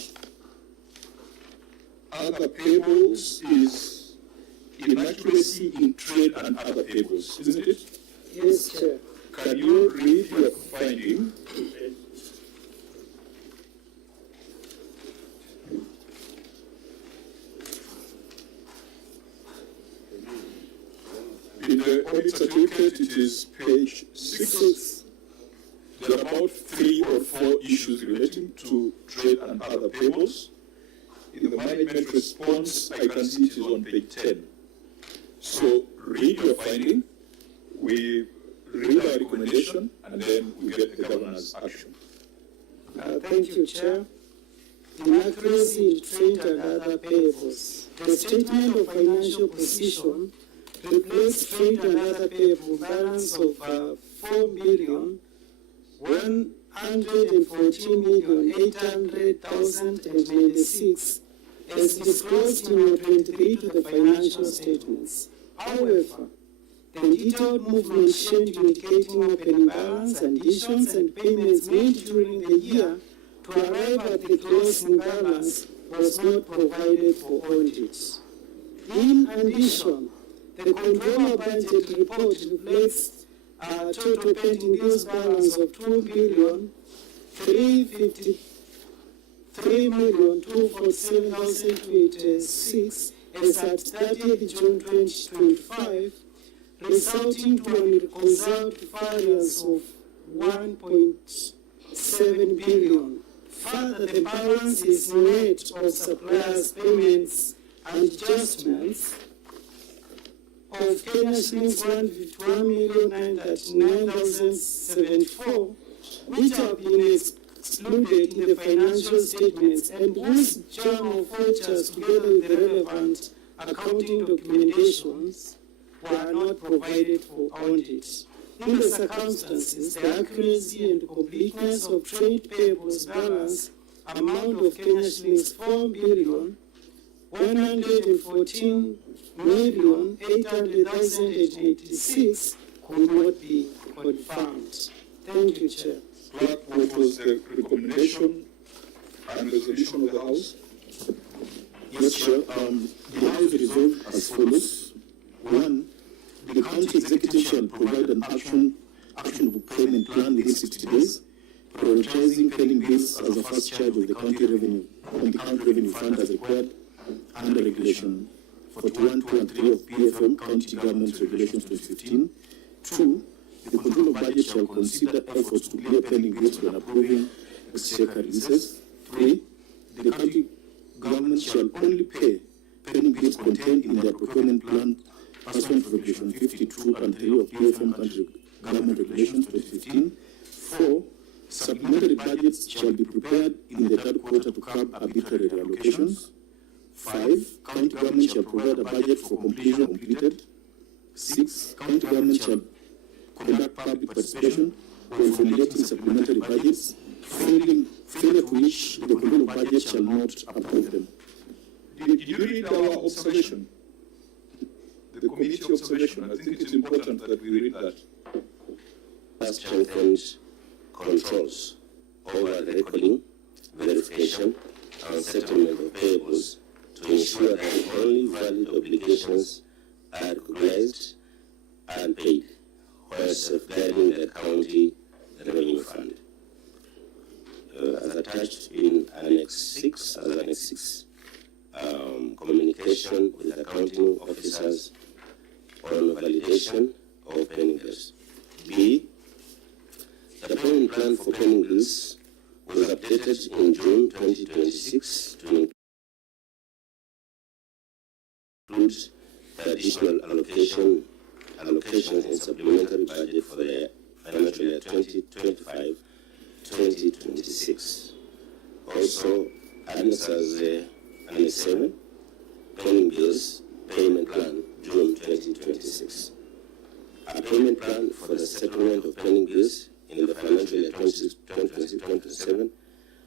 other payables is inaccuracy in trade and other payables, isn't it? Yes, Chair. Can you read your finding? In the audit certificate, it is page 6. There are about 3 or 4 issues relating to trade and other payables. In the management response, I can see it is on page 10. So read your finding, we read our recommendation, and then we get the governor's action. Thank you, Chair. Inaccuracy in trade and other payables. The statement of financial position reflects trade and other payable balance of 4,114,800,096 as disclosed in Note 23 to the financial statements. However, the detailed movement sheet indicating opening balance and issuance and payments made during the year to arrive at the closing balance was not provided for audit. In addition, the controller budget report reflects a total pending bills balance of 2,353,247,286 as at 30th June 2025, resulting to an unreconciled variance of 1.7 billion. Further, the balance is net of suppliers' payments and adjustments of Kenya shillings 151,939,074, which have been excluded in the financial statements and whose journal features together with the relevant accounting documentations were not provided for audit. In the circumstances, the accuracy and completeness of trade payables balance amount of Kenya shillings 4,114,800,086 could not be confirmed. Thank you, Chair. Clerk, what was the recommendation and resolution of the House? Yes, Chair. The House resolved as follows. 1. The county executive shall provide an actionable payment plan within 60 days, prioritizing pending bills as a first charge of the county revenue fund as required under Regulation 41, 2 and 3 of PFM County Government Regulations 2015. 2. The control of budget shall consider efforts to clear pending bills when approving exchequer releases. 3. The county government shall only pay pending bills contained in their procurement plan pursuant to Regulation 52 and 3 of PFM Country Government Regulations 2015. 4. Supplementary budgets shall be prepared in the third quarter to curb arbitrary reallocations. 5. County government shall provide a budget for completed. 6. County government shall conduct public participation when formulating supplementary budgets, failure to which the control of budget shall not approve them. Did you read our observation? The committee observation. I think it is important that we read that. Has strengthened controls over the recording, verification, and settlement of payables to ensure that only valid obligations are recognized and paid, while safeguarding the county revenue fund. As attached in Annex 6, communication with accounting officers on validation of pending bills. B. The payment plan for pending bills was updated in June 2026 to include the additional allocations in supplementary budget for the financial year 2025-2026. Also, Annex 7, pending bills payment plan, June 2026. A payment plan for the settlement of pending bills in the financial year 2026-2027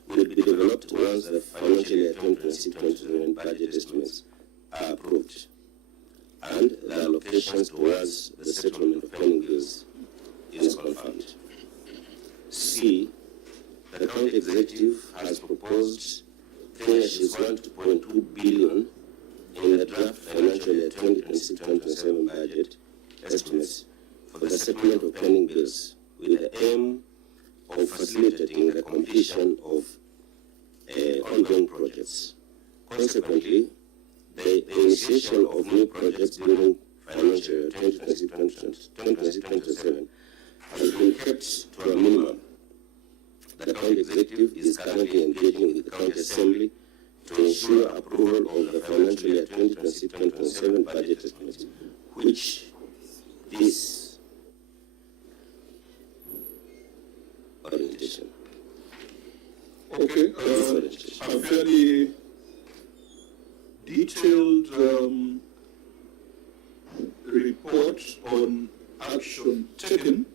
will be developed once the financial year 2026-2027 budget estimates are approved and the allocations towards the settlement of pending bills is confirmed. C. The county executive has proposed Kenya shillings 1.2 billion in the draft financial year 2026-2027 budget estimates for the settlement of pending bills, with the aim of facilitating the completion of ongoing projects. Consequently, the initiation of new projects during financial year 2026-2027 has been kept to a minimum. The county executive is currently engaging with the county assembly to ensure approval of the financial year 2026-2027 budget estimates, which this orientation. Okay, a fairly detailed report on action taken,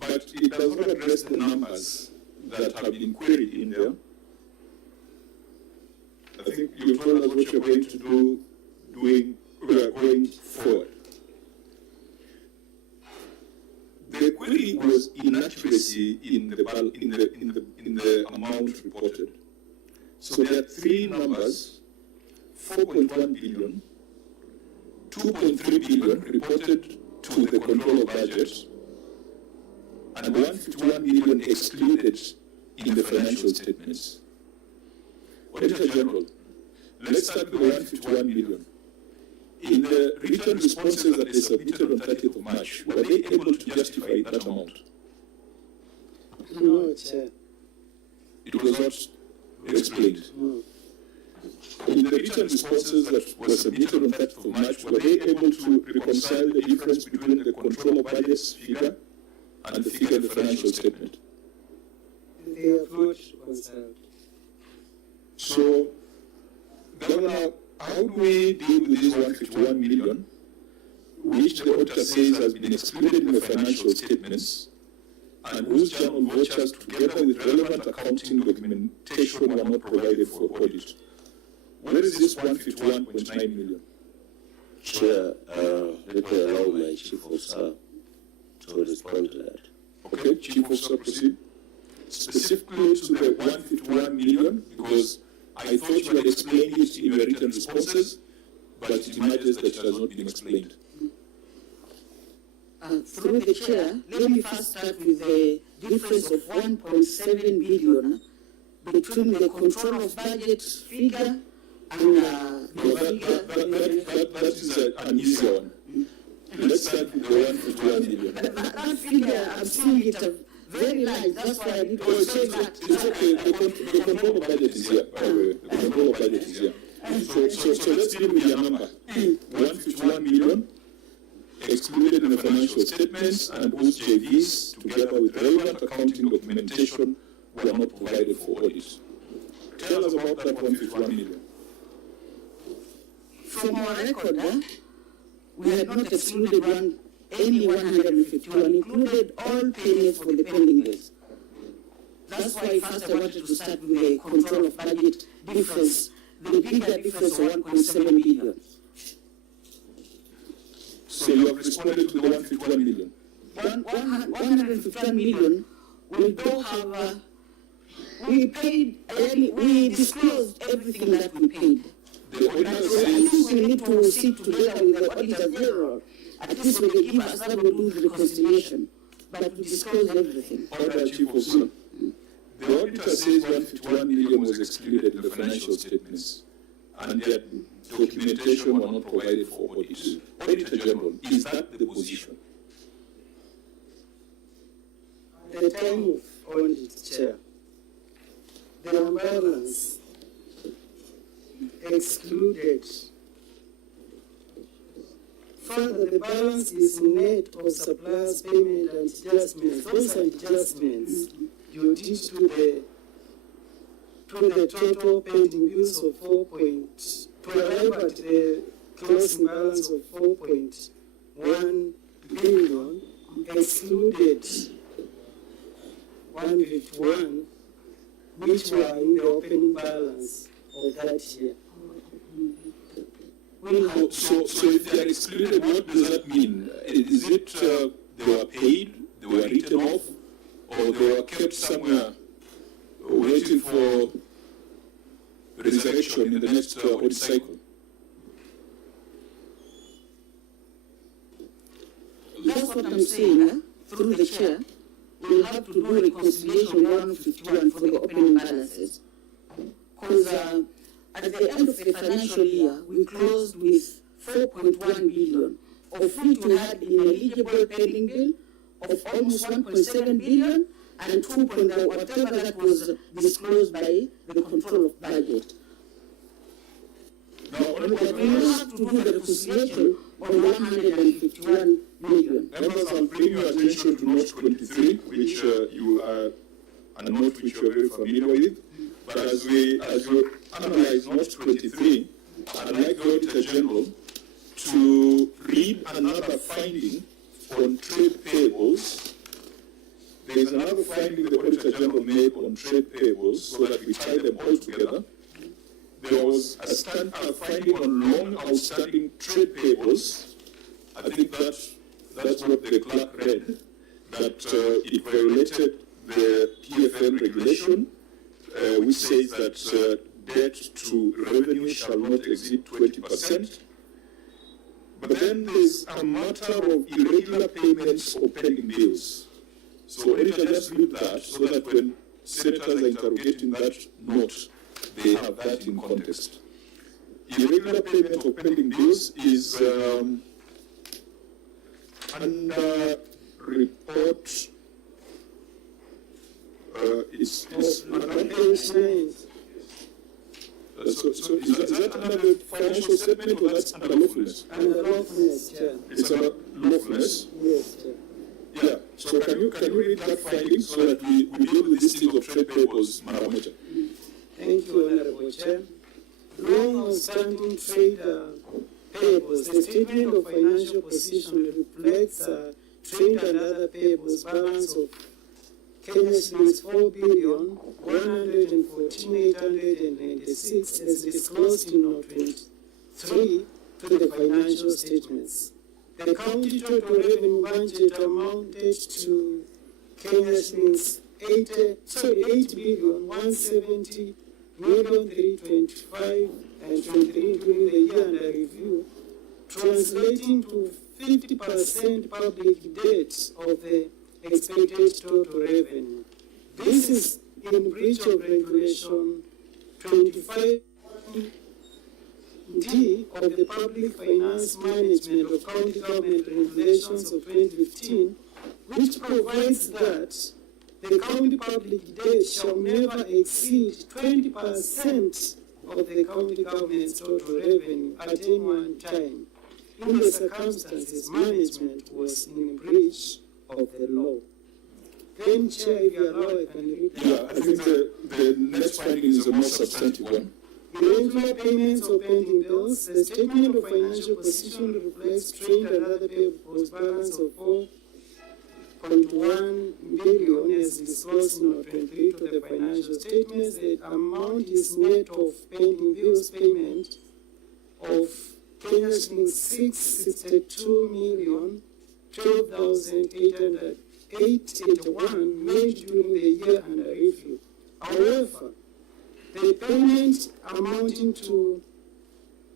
but it does not address the numbers that have been queried in there. I think you told us what you're going to do we are going forward. The query was inaccuracy in the amount reported. So there are three numbers: 4.1 billion, 2.3 billion reported to the control of budget, and 151 million excluded in the financial statements. Auditor General, let's start with the 151 million. In the written responses that they submitted on 30th of March, were they able to justify that amount? No, Chair. It was not explained. No. In the written responses that were submitted on 30th of March, were they able to reconcile the difference between the control of budgets figure and the figure in the financial statement? They have not reconciled. So, Governor, how do we deal with this 151 million, which the auditor says has been excluded in the financial statements, and whose journal vouchers, together with relevant accounting documentation, were not provided for audit? Where is this 151.9 million? Chair, let me allow my Chief Officer to respond to that. Okay, Chief Officer, proceed. Specifically to the 151 million, because I thought you had explained it in your written responses, but it emerges that it has not been explained. Through the chair, let me first start with the difference of 1.7 billion between the control of budget figure and that is an easy one. Let's start with the 151 million. that figure, I'm seeing it very large, that's why I need to say that. It's okay, the control of budget is here, by the way. The control of budget is here. So let's deal with your number. 151 million excluded in the financial statements, and whose JVs, together with relevant accounting documentation, were not provided for audit. Tell us about that 151 million. From our record, we had not excluded any 151, included all periods for the pending days. That's why first I wanted to start with the control of budget difference, the bigger difference of 1.7 billion. So you have responded to the 151 million. 151 million, we don't have, we disclosed everything that we paid. The auditor So I think says, we need to sit together with the Auditor General. At least we can give us that we do the reconciliation, but we disclose everything. Order, Chief Officer. The auditor says 151 million was excluded in the financial statements, and their documentation were not provided for audit. Auditor General, is that the position? At the time of audit, Chair, the imbalance excluded. Further, the balance is net of suppliers' payment and adjustments. Those are adjustments you did to the total pending bills of to arrive at the closing balance of 4.1 billion, excluded 151, which were in the opening balance of that year. So if they are excluded, what does that mean? Is it they were paid, they were written off, or they were kept somewhere waiting for resurrection in the next audit cycle? That's what I'm saying, through the chair. We'll have to do reconciliation 151 for the opening balances. Because at the end of the financial year, we closed with 4.1 billion, of which we had ineligible pending bill of almost 1.7 billion and 2. Whatever that was disclosed by the control of budget. But we will have to do the reconciliation on 151 million. Members, I'll bring your attention to note 23, which you are a note which you are very familiar with. But as you analyze note 23, I'd like the Auditor General to read another finding on trade payables. There is another finding the Auditor General made on trade payables, so that we tie them all together. There was a finding on long outstanding trade payables. I think that's what the clerk read. that it violated the PFM regulation, which says that debt to revenue shall not exceed 20%. But then there's a matter of irregular payments or pending bills. So let me just read that so that when senators are interrogating that note, they have that in context. Irregular payment of pending bills is under report. Is that under the financial statement or that's under lawfulness? Under lawfulness, Chair. It's under lawfulness? Yes, Chair. Yeah, so can you read that finding so that we deal with these things of trade payables, Madam Chair? Thank you, Honorable Chair. Long outstanding trade payables, the statement of financial position reflects trade and other payables balance of Kenya's shillings 4,114,896 as disclosed in Note 23 to the financial statements. The county total revenue budget amounted to Kenya's shillings 8,170,325 and 23 during the year under review, translating to 50% public debt of the expected total revenue. This is in breach of Regulation 25D of the Public Finance Management of County Government Regulations of 2015, which provides that the county public debt shall never exceed 20% of the county government's total revenue at any one time. In the circumstances, management was in breach of the law. Then, Chair, if you allow, I can read that. Yeah, I think the next finding is the most substantive one. Irregular payments of pending bills. The statement of financial position reflects trade and other payables balance of 4.1 billion as disclosed in Note 23 to the financial statements. The amount is net of pending bills payment of Kenya's 662,012,881 made during the year under review. However, the payment amounting to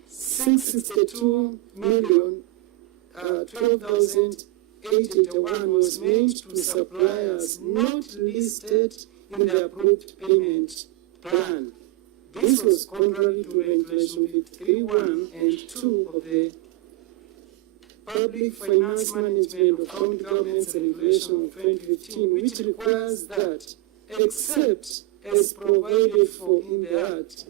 662,012,881 was made to suppliers not listed in the approved payment plan. This was contrary to Regulation 53(1) and 2 of the Public Finance Management of County Governments Regulation of 2015, which requires that, except as provided for in the Act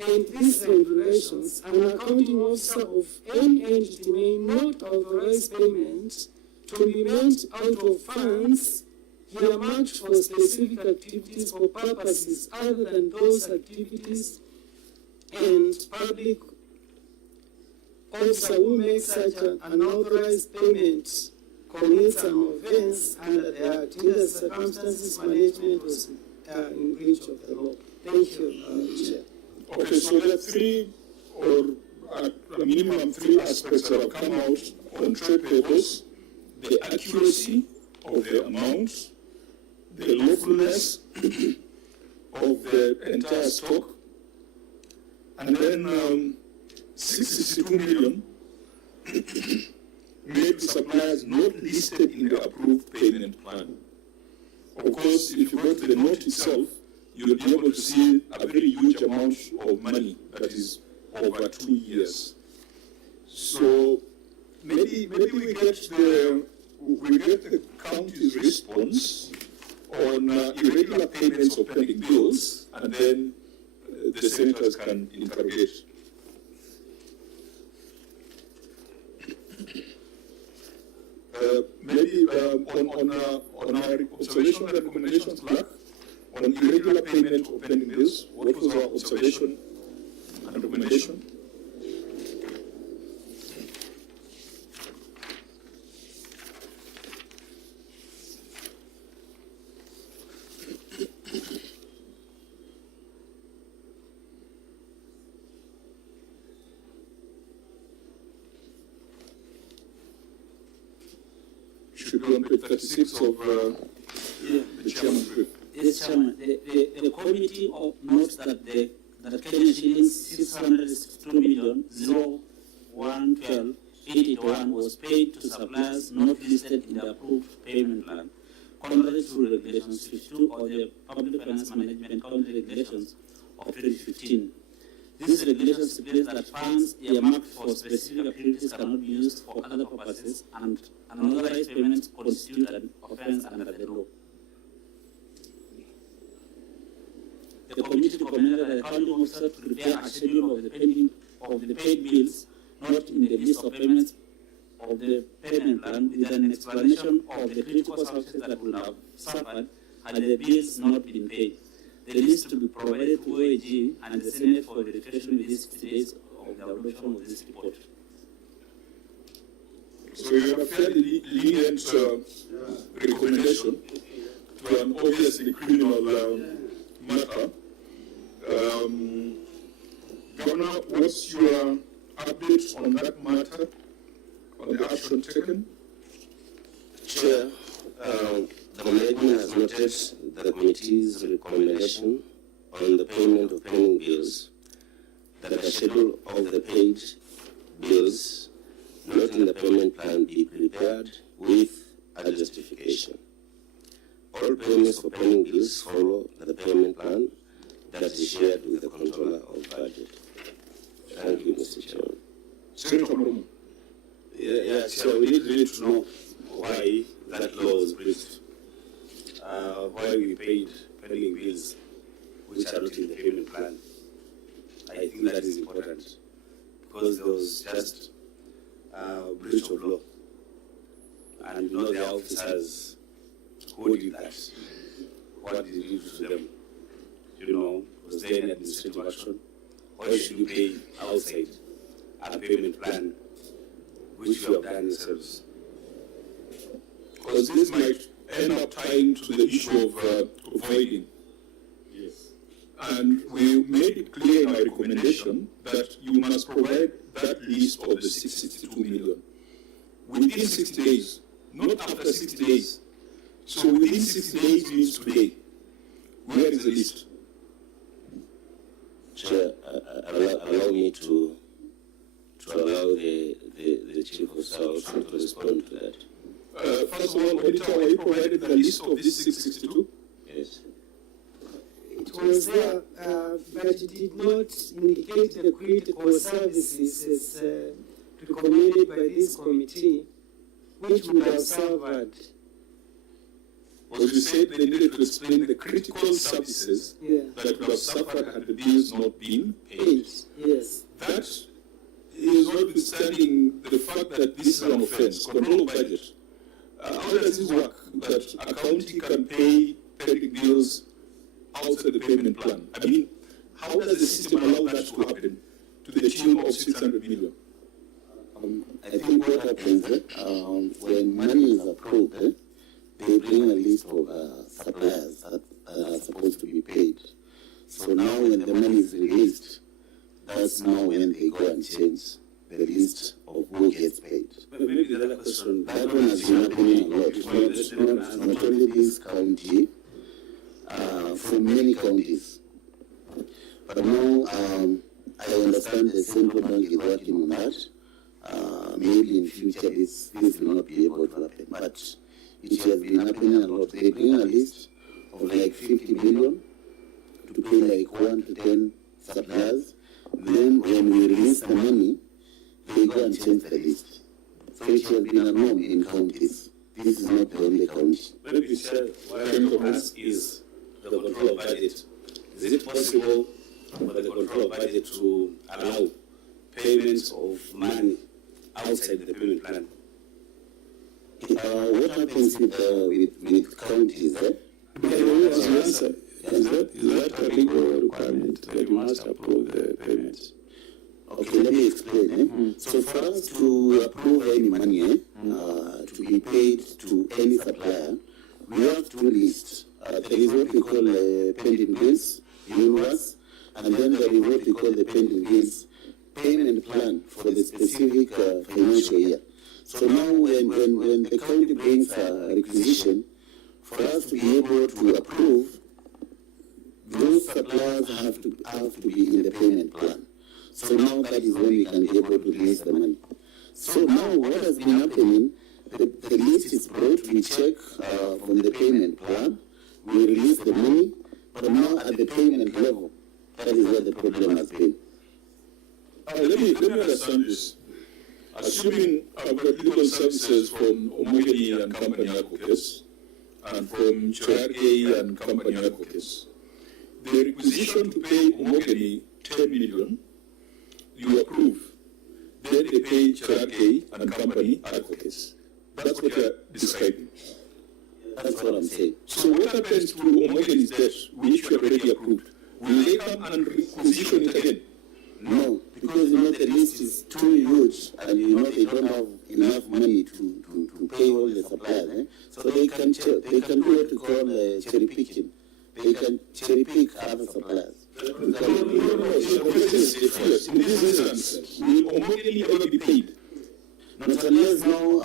and these regulations, an accounting officer of any entity may not authorize payment to be made out of funds earmarked for specific activities for purposes other than those activities, and public officer who makes such an unauthorized payment commits an offense under the Act. In the circumstances, management was in breach of the law. Thank you, Chair. Okay, so there are three, or at a minimum three aspects that have come out on trade payables: the accuracy of the amount, the lawfulness of the entire stock, and then 62 million made to suppliers not listed in the approved payment plan. Of course, if you go to the note itself, you'll be able to see a very huge amount of money that is over 2 years. So maybe we get the county's response on irregular payments of pending bills, and then the senators can interrogate. Maybe on our observation and recommendations, Clerk, on irregular payment of pending bills, what was our observation and recommendation? Should be on page 36 of the chairman's brief. Yes, Chairman. The committee notes that that Kenya shillings 662,001,12,881 was paid to suppliers not listed in the approved payment plan, contrary to regulations 52 of the Public Finance Management County Regulations of 2015. These regulations stipulate that funds earmarked for specific activities cannot be used for other purposes, and unauthorized payments constitute an offence under the law. The committee recommended that the accounting officer to prepare a schedule of the paid bills not in the list of payments of the payment plan with an explanation of the critical services that would have suffered had the bills not been paid. The list to be provided to OAG and the Senate for verification within 60 days of the adoption of this report. So you have a fairly lenient recommendation to an obviously criminal matter. Governor, what's your update on that matter, on the action taken? Chair, the management has noted the committee's recommendation on the payment of pending bills, that a schedule of the paid bills not in the payment plan be prepared with a justification. All payments for pending bills follow the payment plan that is shared with the controller of budget. Thank you, Mr. Chairman. Senator Moromo. So we need really to know why that law was breached. Why we paid pending bills which are not in the payment plan. I think that is important because there was just breach of law. And you know the officers who did that. What did you do to them? You know, was there an administrative action? Or should we pay outside a payment plan which you have done yourselves? Because this might end up tying to the issue of voiding. Yes. And we made it clear in my recommendation that you must provide that list of the 662 million within 60 days, not after 60 days. So within 60 days means today. Where is the list? Chair, allow me to allow the Chief of Staff to respond to that. First of all, Auditor, were you provided the list of this 662? Yes. It was there, but it did not indicate the critical services as recommended by this committee, which would have served. Because you said they needed to explain the critical services that would have suffered had the bills not been paid. Yes. That is notwithstanding the fact that this is an offense, control of budget. How does this work, that a county can pay pending bills outside the payment plan? I mean, how does the system allow that to happen to the tune of 600 million? I think what happens when money is approved, they bring a list of suppliers that are supposed to be paid. So now when the money is released, that's now when they go and change the list of who gets paid. Maybe the other question. That one has been happening a lot. Not only this county, for many counties. But now I understand the central bank is working on that. Maybe in future this will not be able to happen. But it has been happening a lot. They bring a list of like 50 million to pay like 1 to 10 suppliers. Then when we release the money, they go and change the list. So it has been a norm in counties. This is not the only county. Maybe share what I want to ask is the control of budget. Is it possible for the control of budget to allow payments of money outside the payment plan? What happens with counties? Is that a legal requirement that you must approve the payments? Okay, let me explain. So for us to approve any money to be paid to any supplier, we have two lists. There is what we call pending bills, universe, and then there is what we call the pending bills payment plan for the specific financial year. So now when the county brings a requisition, for us to be able to approve, those suppliers have to be in the payment plan. So now that is when we can be able to release the money. So now what has been happening, the list is brought, we check from the payment plan, we release the money, but now at the payment level, that is where the problem has been. Let me understand this. Assuming I've got legal services from Omogeni and Company Advocates and from Chirage and Company Advocates, the requisition to pay Omogeni 10 million, you approve. Then they pay Chirage and Company Advocates. That's what you're describing. That's what I'm saying. So what happens to Omogeni's debt, which you already approved? Will they come and requisition it again? No, because the list is too huge, and they don't have enough money to pay all the suppliers. So they can do what we call cherry picking. They can cherry pick other suppliers. In this instance, will Omogeni ever be paid? Not unless now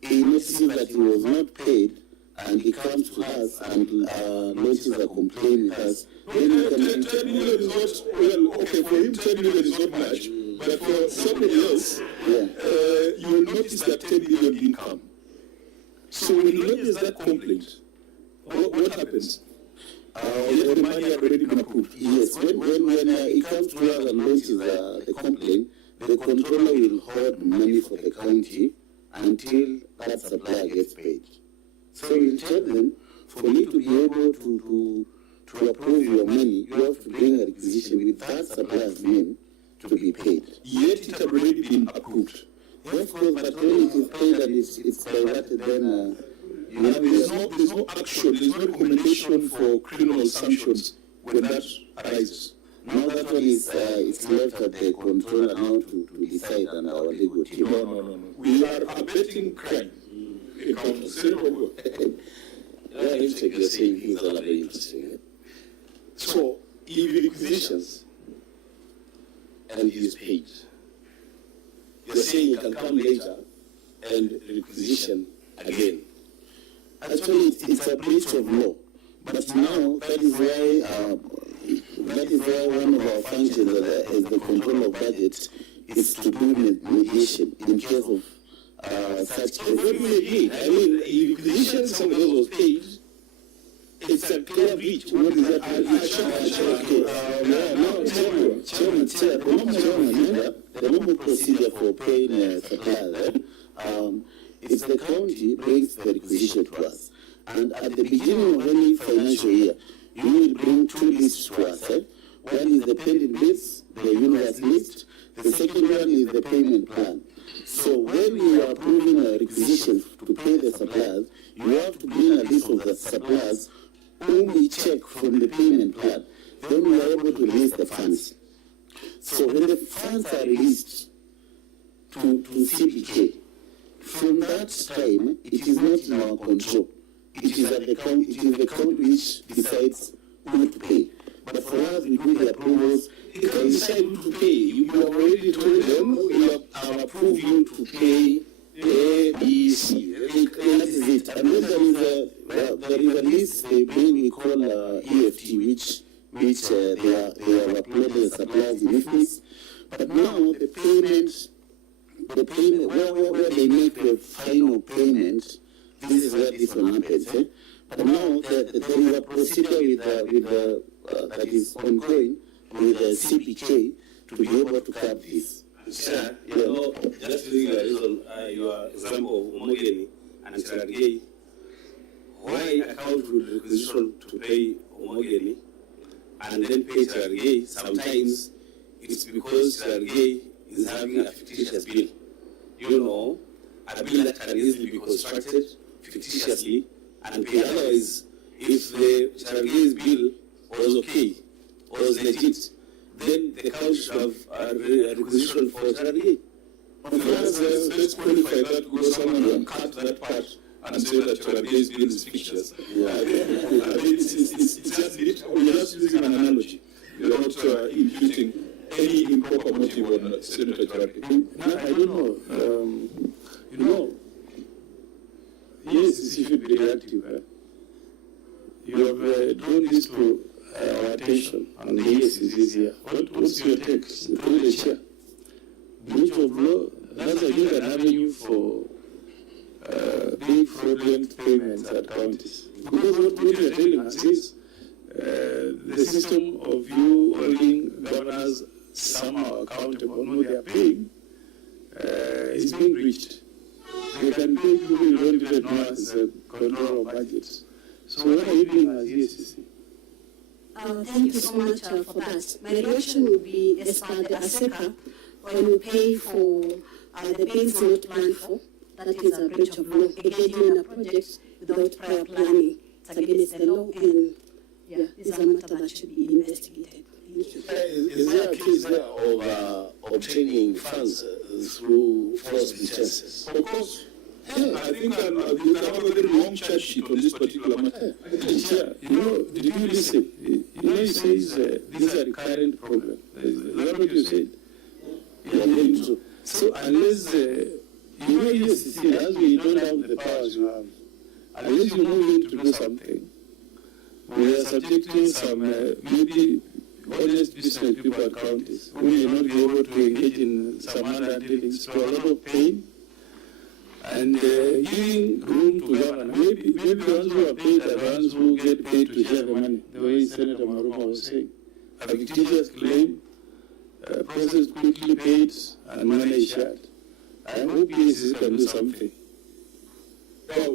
he notices that he was not paid, and he comes to us and launches a complaint with us. Then 10 million is not, well, okay, for him 10 million is not much, but for somebody else, you will notice that 10 million didn't come. So when he lodges that complaint, what happens? The money had already been approved. Yes, when he comes to us and launches the complaint, the controller will hold money for the county until that supplier gets paid. So we'll tell them, for you to be able to approve your money, you have to bring a requisition with that supplier's name to be paid. Yet it had already been approved. Yes, of course, but when it is paid and it's diverted, then there's no action, there's no recommendation for criminal sanctions when that arises. Now that one is it's left at the controller now to decide on our legal team. No. We are abetting crime. You're saying things that are very interesting. So, if requisitions and he is paid, you're saying you can come later and requisition again. Actually, it's a breach of law. But now that is why one of our functions as the control of budget is to do mediation in case of such cases. I mean, if requisition somebody else was paid, it's a clear breach. What is that? The normal procedure for paying suppliers, it's the county brings the requisition to us. And at the beginning of any financial year, you will bring two lists to us. One is the pending bills, the universe list. The second one is the payment plan. So when we are approving a requisition to pay the suppliers, you have to bring a list of the suppliers whom we check from the payment plan. Then we are able to release the funds. So when the funds are released to CPK, from that time, it is not in our control. It is at the county. It is the county which decides who to pay. But for us, we do the approvals. They can decide who to pay. You have already told them we have approved you to pay A, B, C. That is it. And then there is a list they bring we call EFT, which they have uploaded the suppliers in IFMIS. But now the payment where they make the final payment, this is where this one happens. But now there is a procedure that is ongoing with the CPK to be able to cap this. Sir, just using the reason, your example of Omogeni and Chirage, why account with requisition to pay Omogeni and then pay Chirage? Sometimes it's because Chirage is having a fictitious bill. A bill that can easily be constructed fictitiously and pay. Otherwise, if the Chirage's bill was okay, was legit, then the county should have a requisition for Chirage. Let's qualify that because someone can cut that part and say that Chirage's bill is fictitious. It's just we're just using an analogy. We're not imputing any improper motive on Senator Chirage. I don't know. to be reactive. You have drawn this to our attention, and the yes is easier. What's your take? Through the chair. Breach of law, that's again an avenue for big fraudulent payments at counties. Because what you are telling us is the system of you holding governors somehow accountable, no, they are paying, is being breached. They can pay people who don't even know as a control of budgets. So what are you doing as ESCC? Thank you so much for that. My reaction would be, as per the ASECA, when we pay for the payments not planned for, that is a breach of law. Engaging in a project without prior planning, it's against the law, and yeah, this is a matter that should be investigated. Thank you. Is there a case there of obtaining funds through false pretenses? Of course. Yeah, I think you can have a very long charge sheet on this particular matter. Yeah, did you listen? He says these are recurrent problems. Is that what you said? Yeah, so unless ESCC, as we don't have the powers you have, unless you move in to do something, we are subjecting some maybe honest business people at counties who may not be able to engage in some other dealings to a lot of pain, and giving room to government. Maybe the ones who are paid are the ones who get paid to share the money, the way Senator Maruma was saying. A fictitious claim, processed quickly paid, and money is shared. I hope ESCC can do something. Now,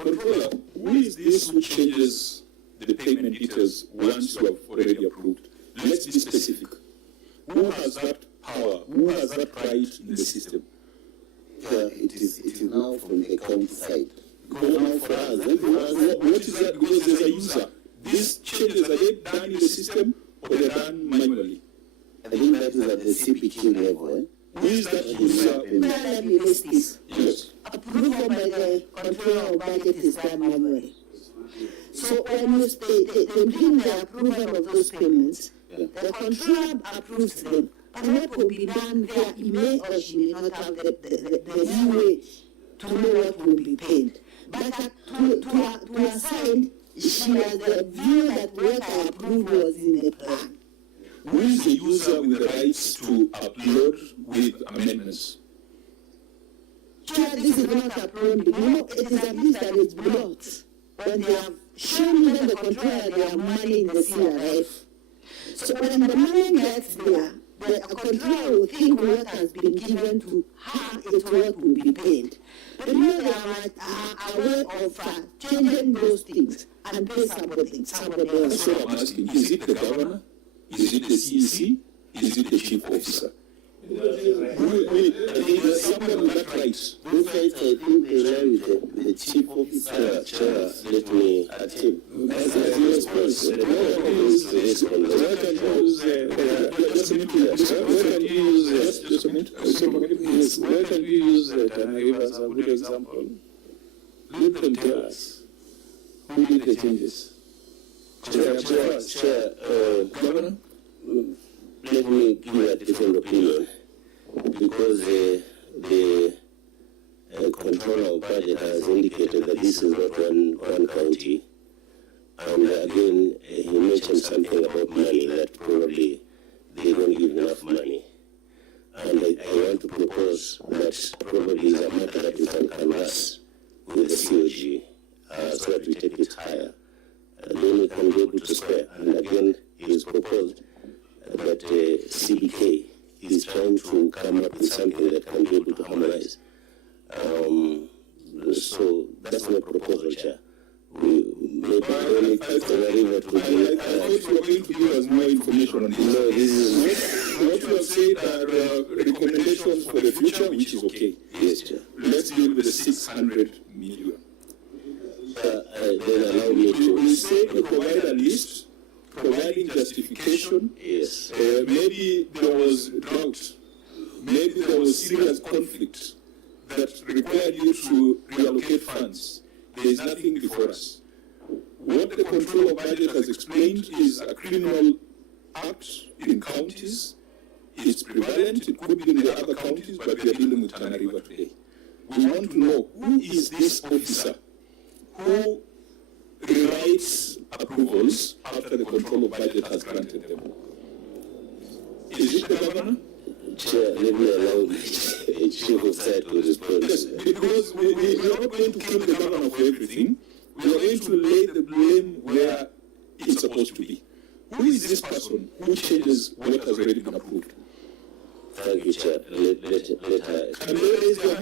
Controller, who is this who changes the payment details once you have already approved? Let's be specific. Who has that power? Who has that right in the system? It is now from the county side. Go now for us. What is that? Because there's a user. These changes, are they done in the system or they're done manually? I think that is at the CPQ level. Who is that user? Let me list this. Yes. Approval by the controller of budget is done manually. So when they bring the approval of those payments, the controller approves them. But what will be done there, he may or she may not have the leeway to know what will be paid. But to her side, she has the view that what I approved was in the plan. Who is the user with the rights to upload with amendments? Chair, this is not a problem. It is at least that it's blocked. When they have shown me the controller their money in the CRF. So when the money gets there, the controller will think what has been given to her is what will be paid. But they are aware of changing those things and pay somebody else. So I'm asking, is it the governor? Is it the CEC? Is it the chief officer? There's someone with that right. Those rights, I think they lie with the chief officer. Chair, let me add him. As a response, the law is based on the Where can you use where can we use Tana give us a good example? Let them tell us who did the changes. Chair, Governor, let me give a different opinion because the controller of budget has indicated that this is not one county. And again, he mentioned something about money, that probably they don't give enough money. And I want to propose that probably is a matter that we can canvass with the COG so that we take it higher. Then we can be able to square. And again, it is proposed that CBK is trying to come up with something that can be able to harmonize. So that's my proposal, Chair. I thought you were going to give us more information on this. No, this is what you have said are recommendations for the future, which is okay. Yes, Chair. Let's deal with the 600 million. Then allow me to... We say to provide a list, providing justification. Yes. Maybe there was drought. Maybe there was serious conflict that required you to reallocate funds. There is nothing before us. What the controller of budget has explained is a criminal act in counties. It's prevalent. It could be in the other counties, but we are dealing with Tana River today. We want to know who is this officer who rewrites approvals after the control of budget has granted them? Is it the governor? Chair, let me allow the chief of staff to respond. Yes, because we are not going to kill the governor for everything. We are going to lay the blame where it's supposed to be. Who is this person who changes what has already been approved? Thank you, Chair. Let her. Can they raise their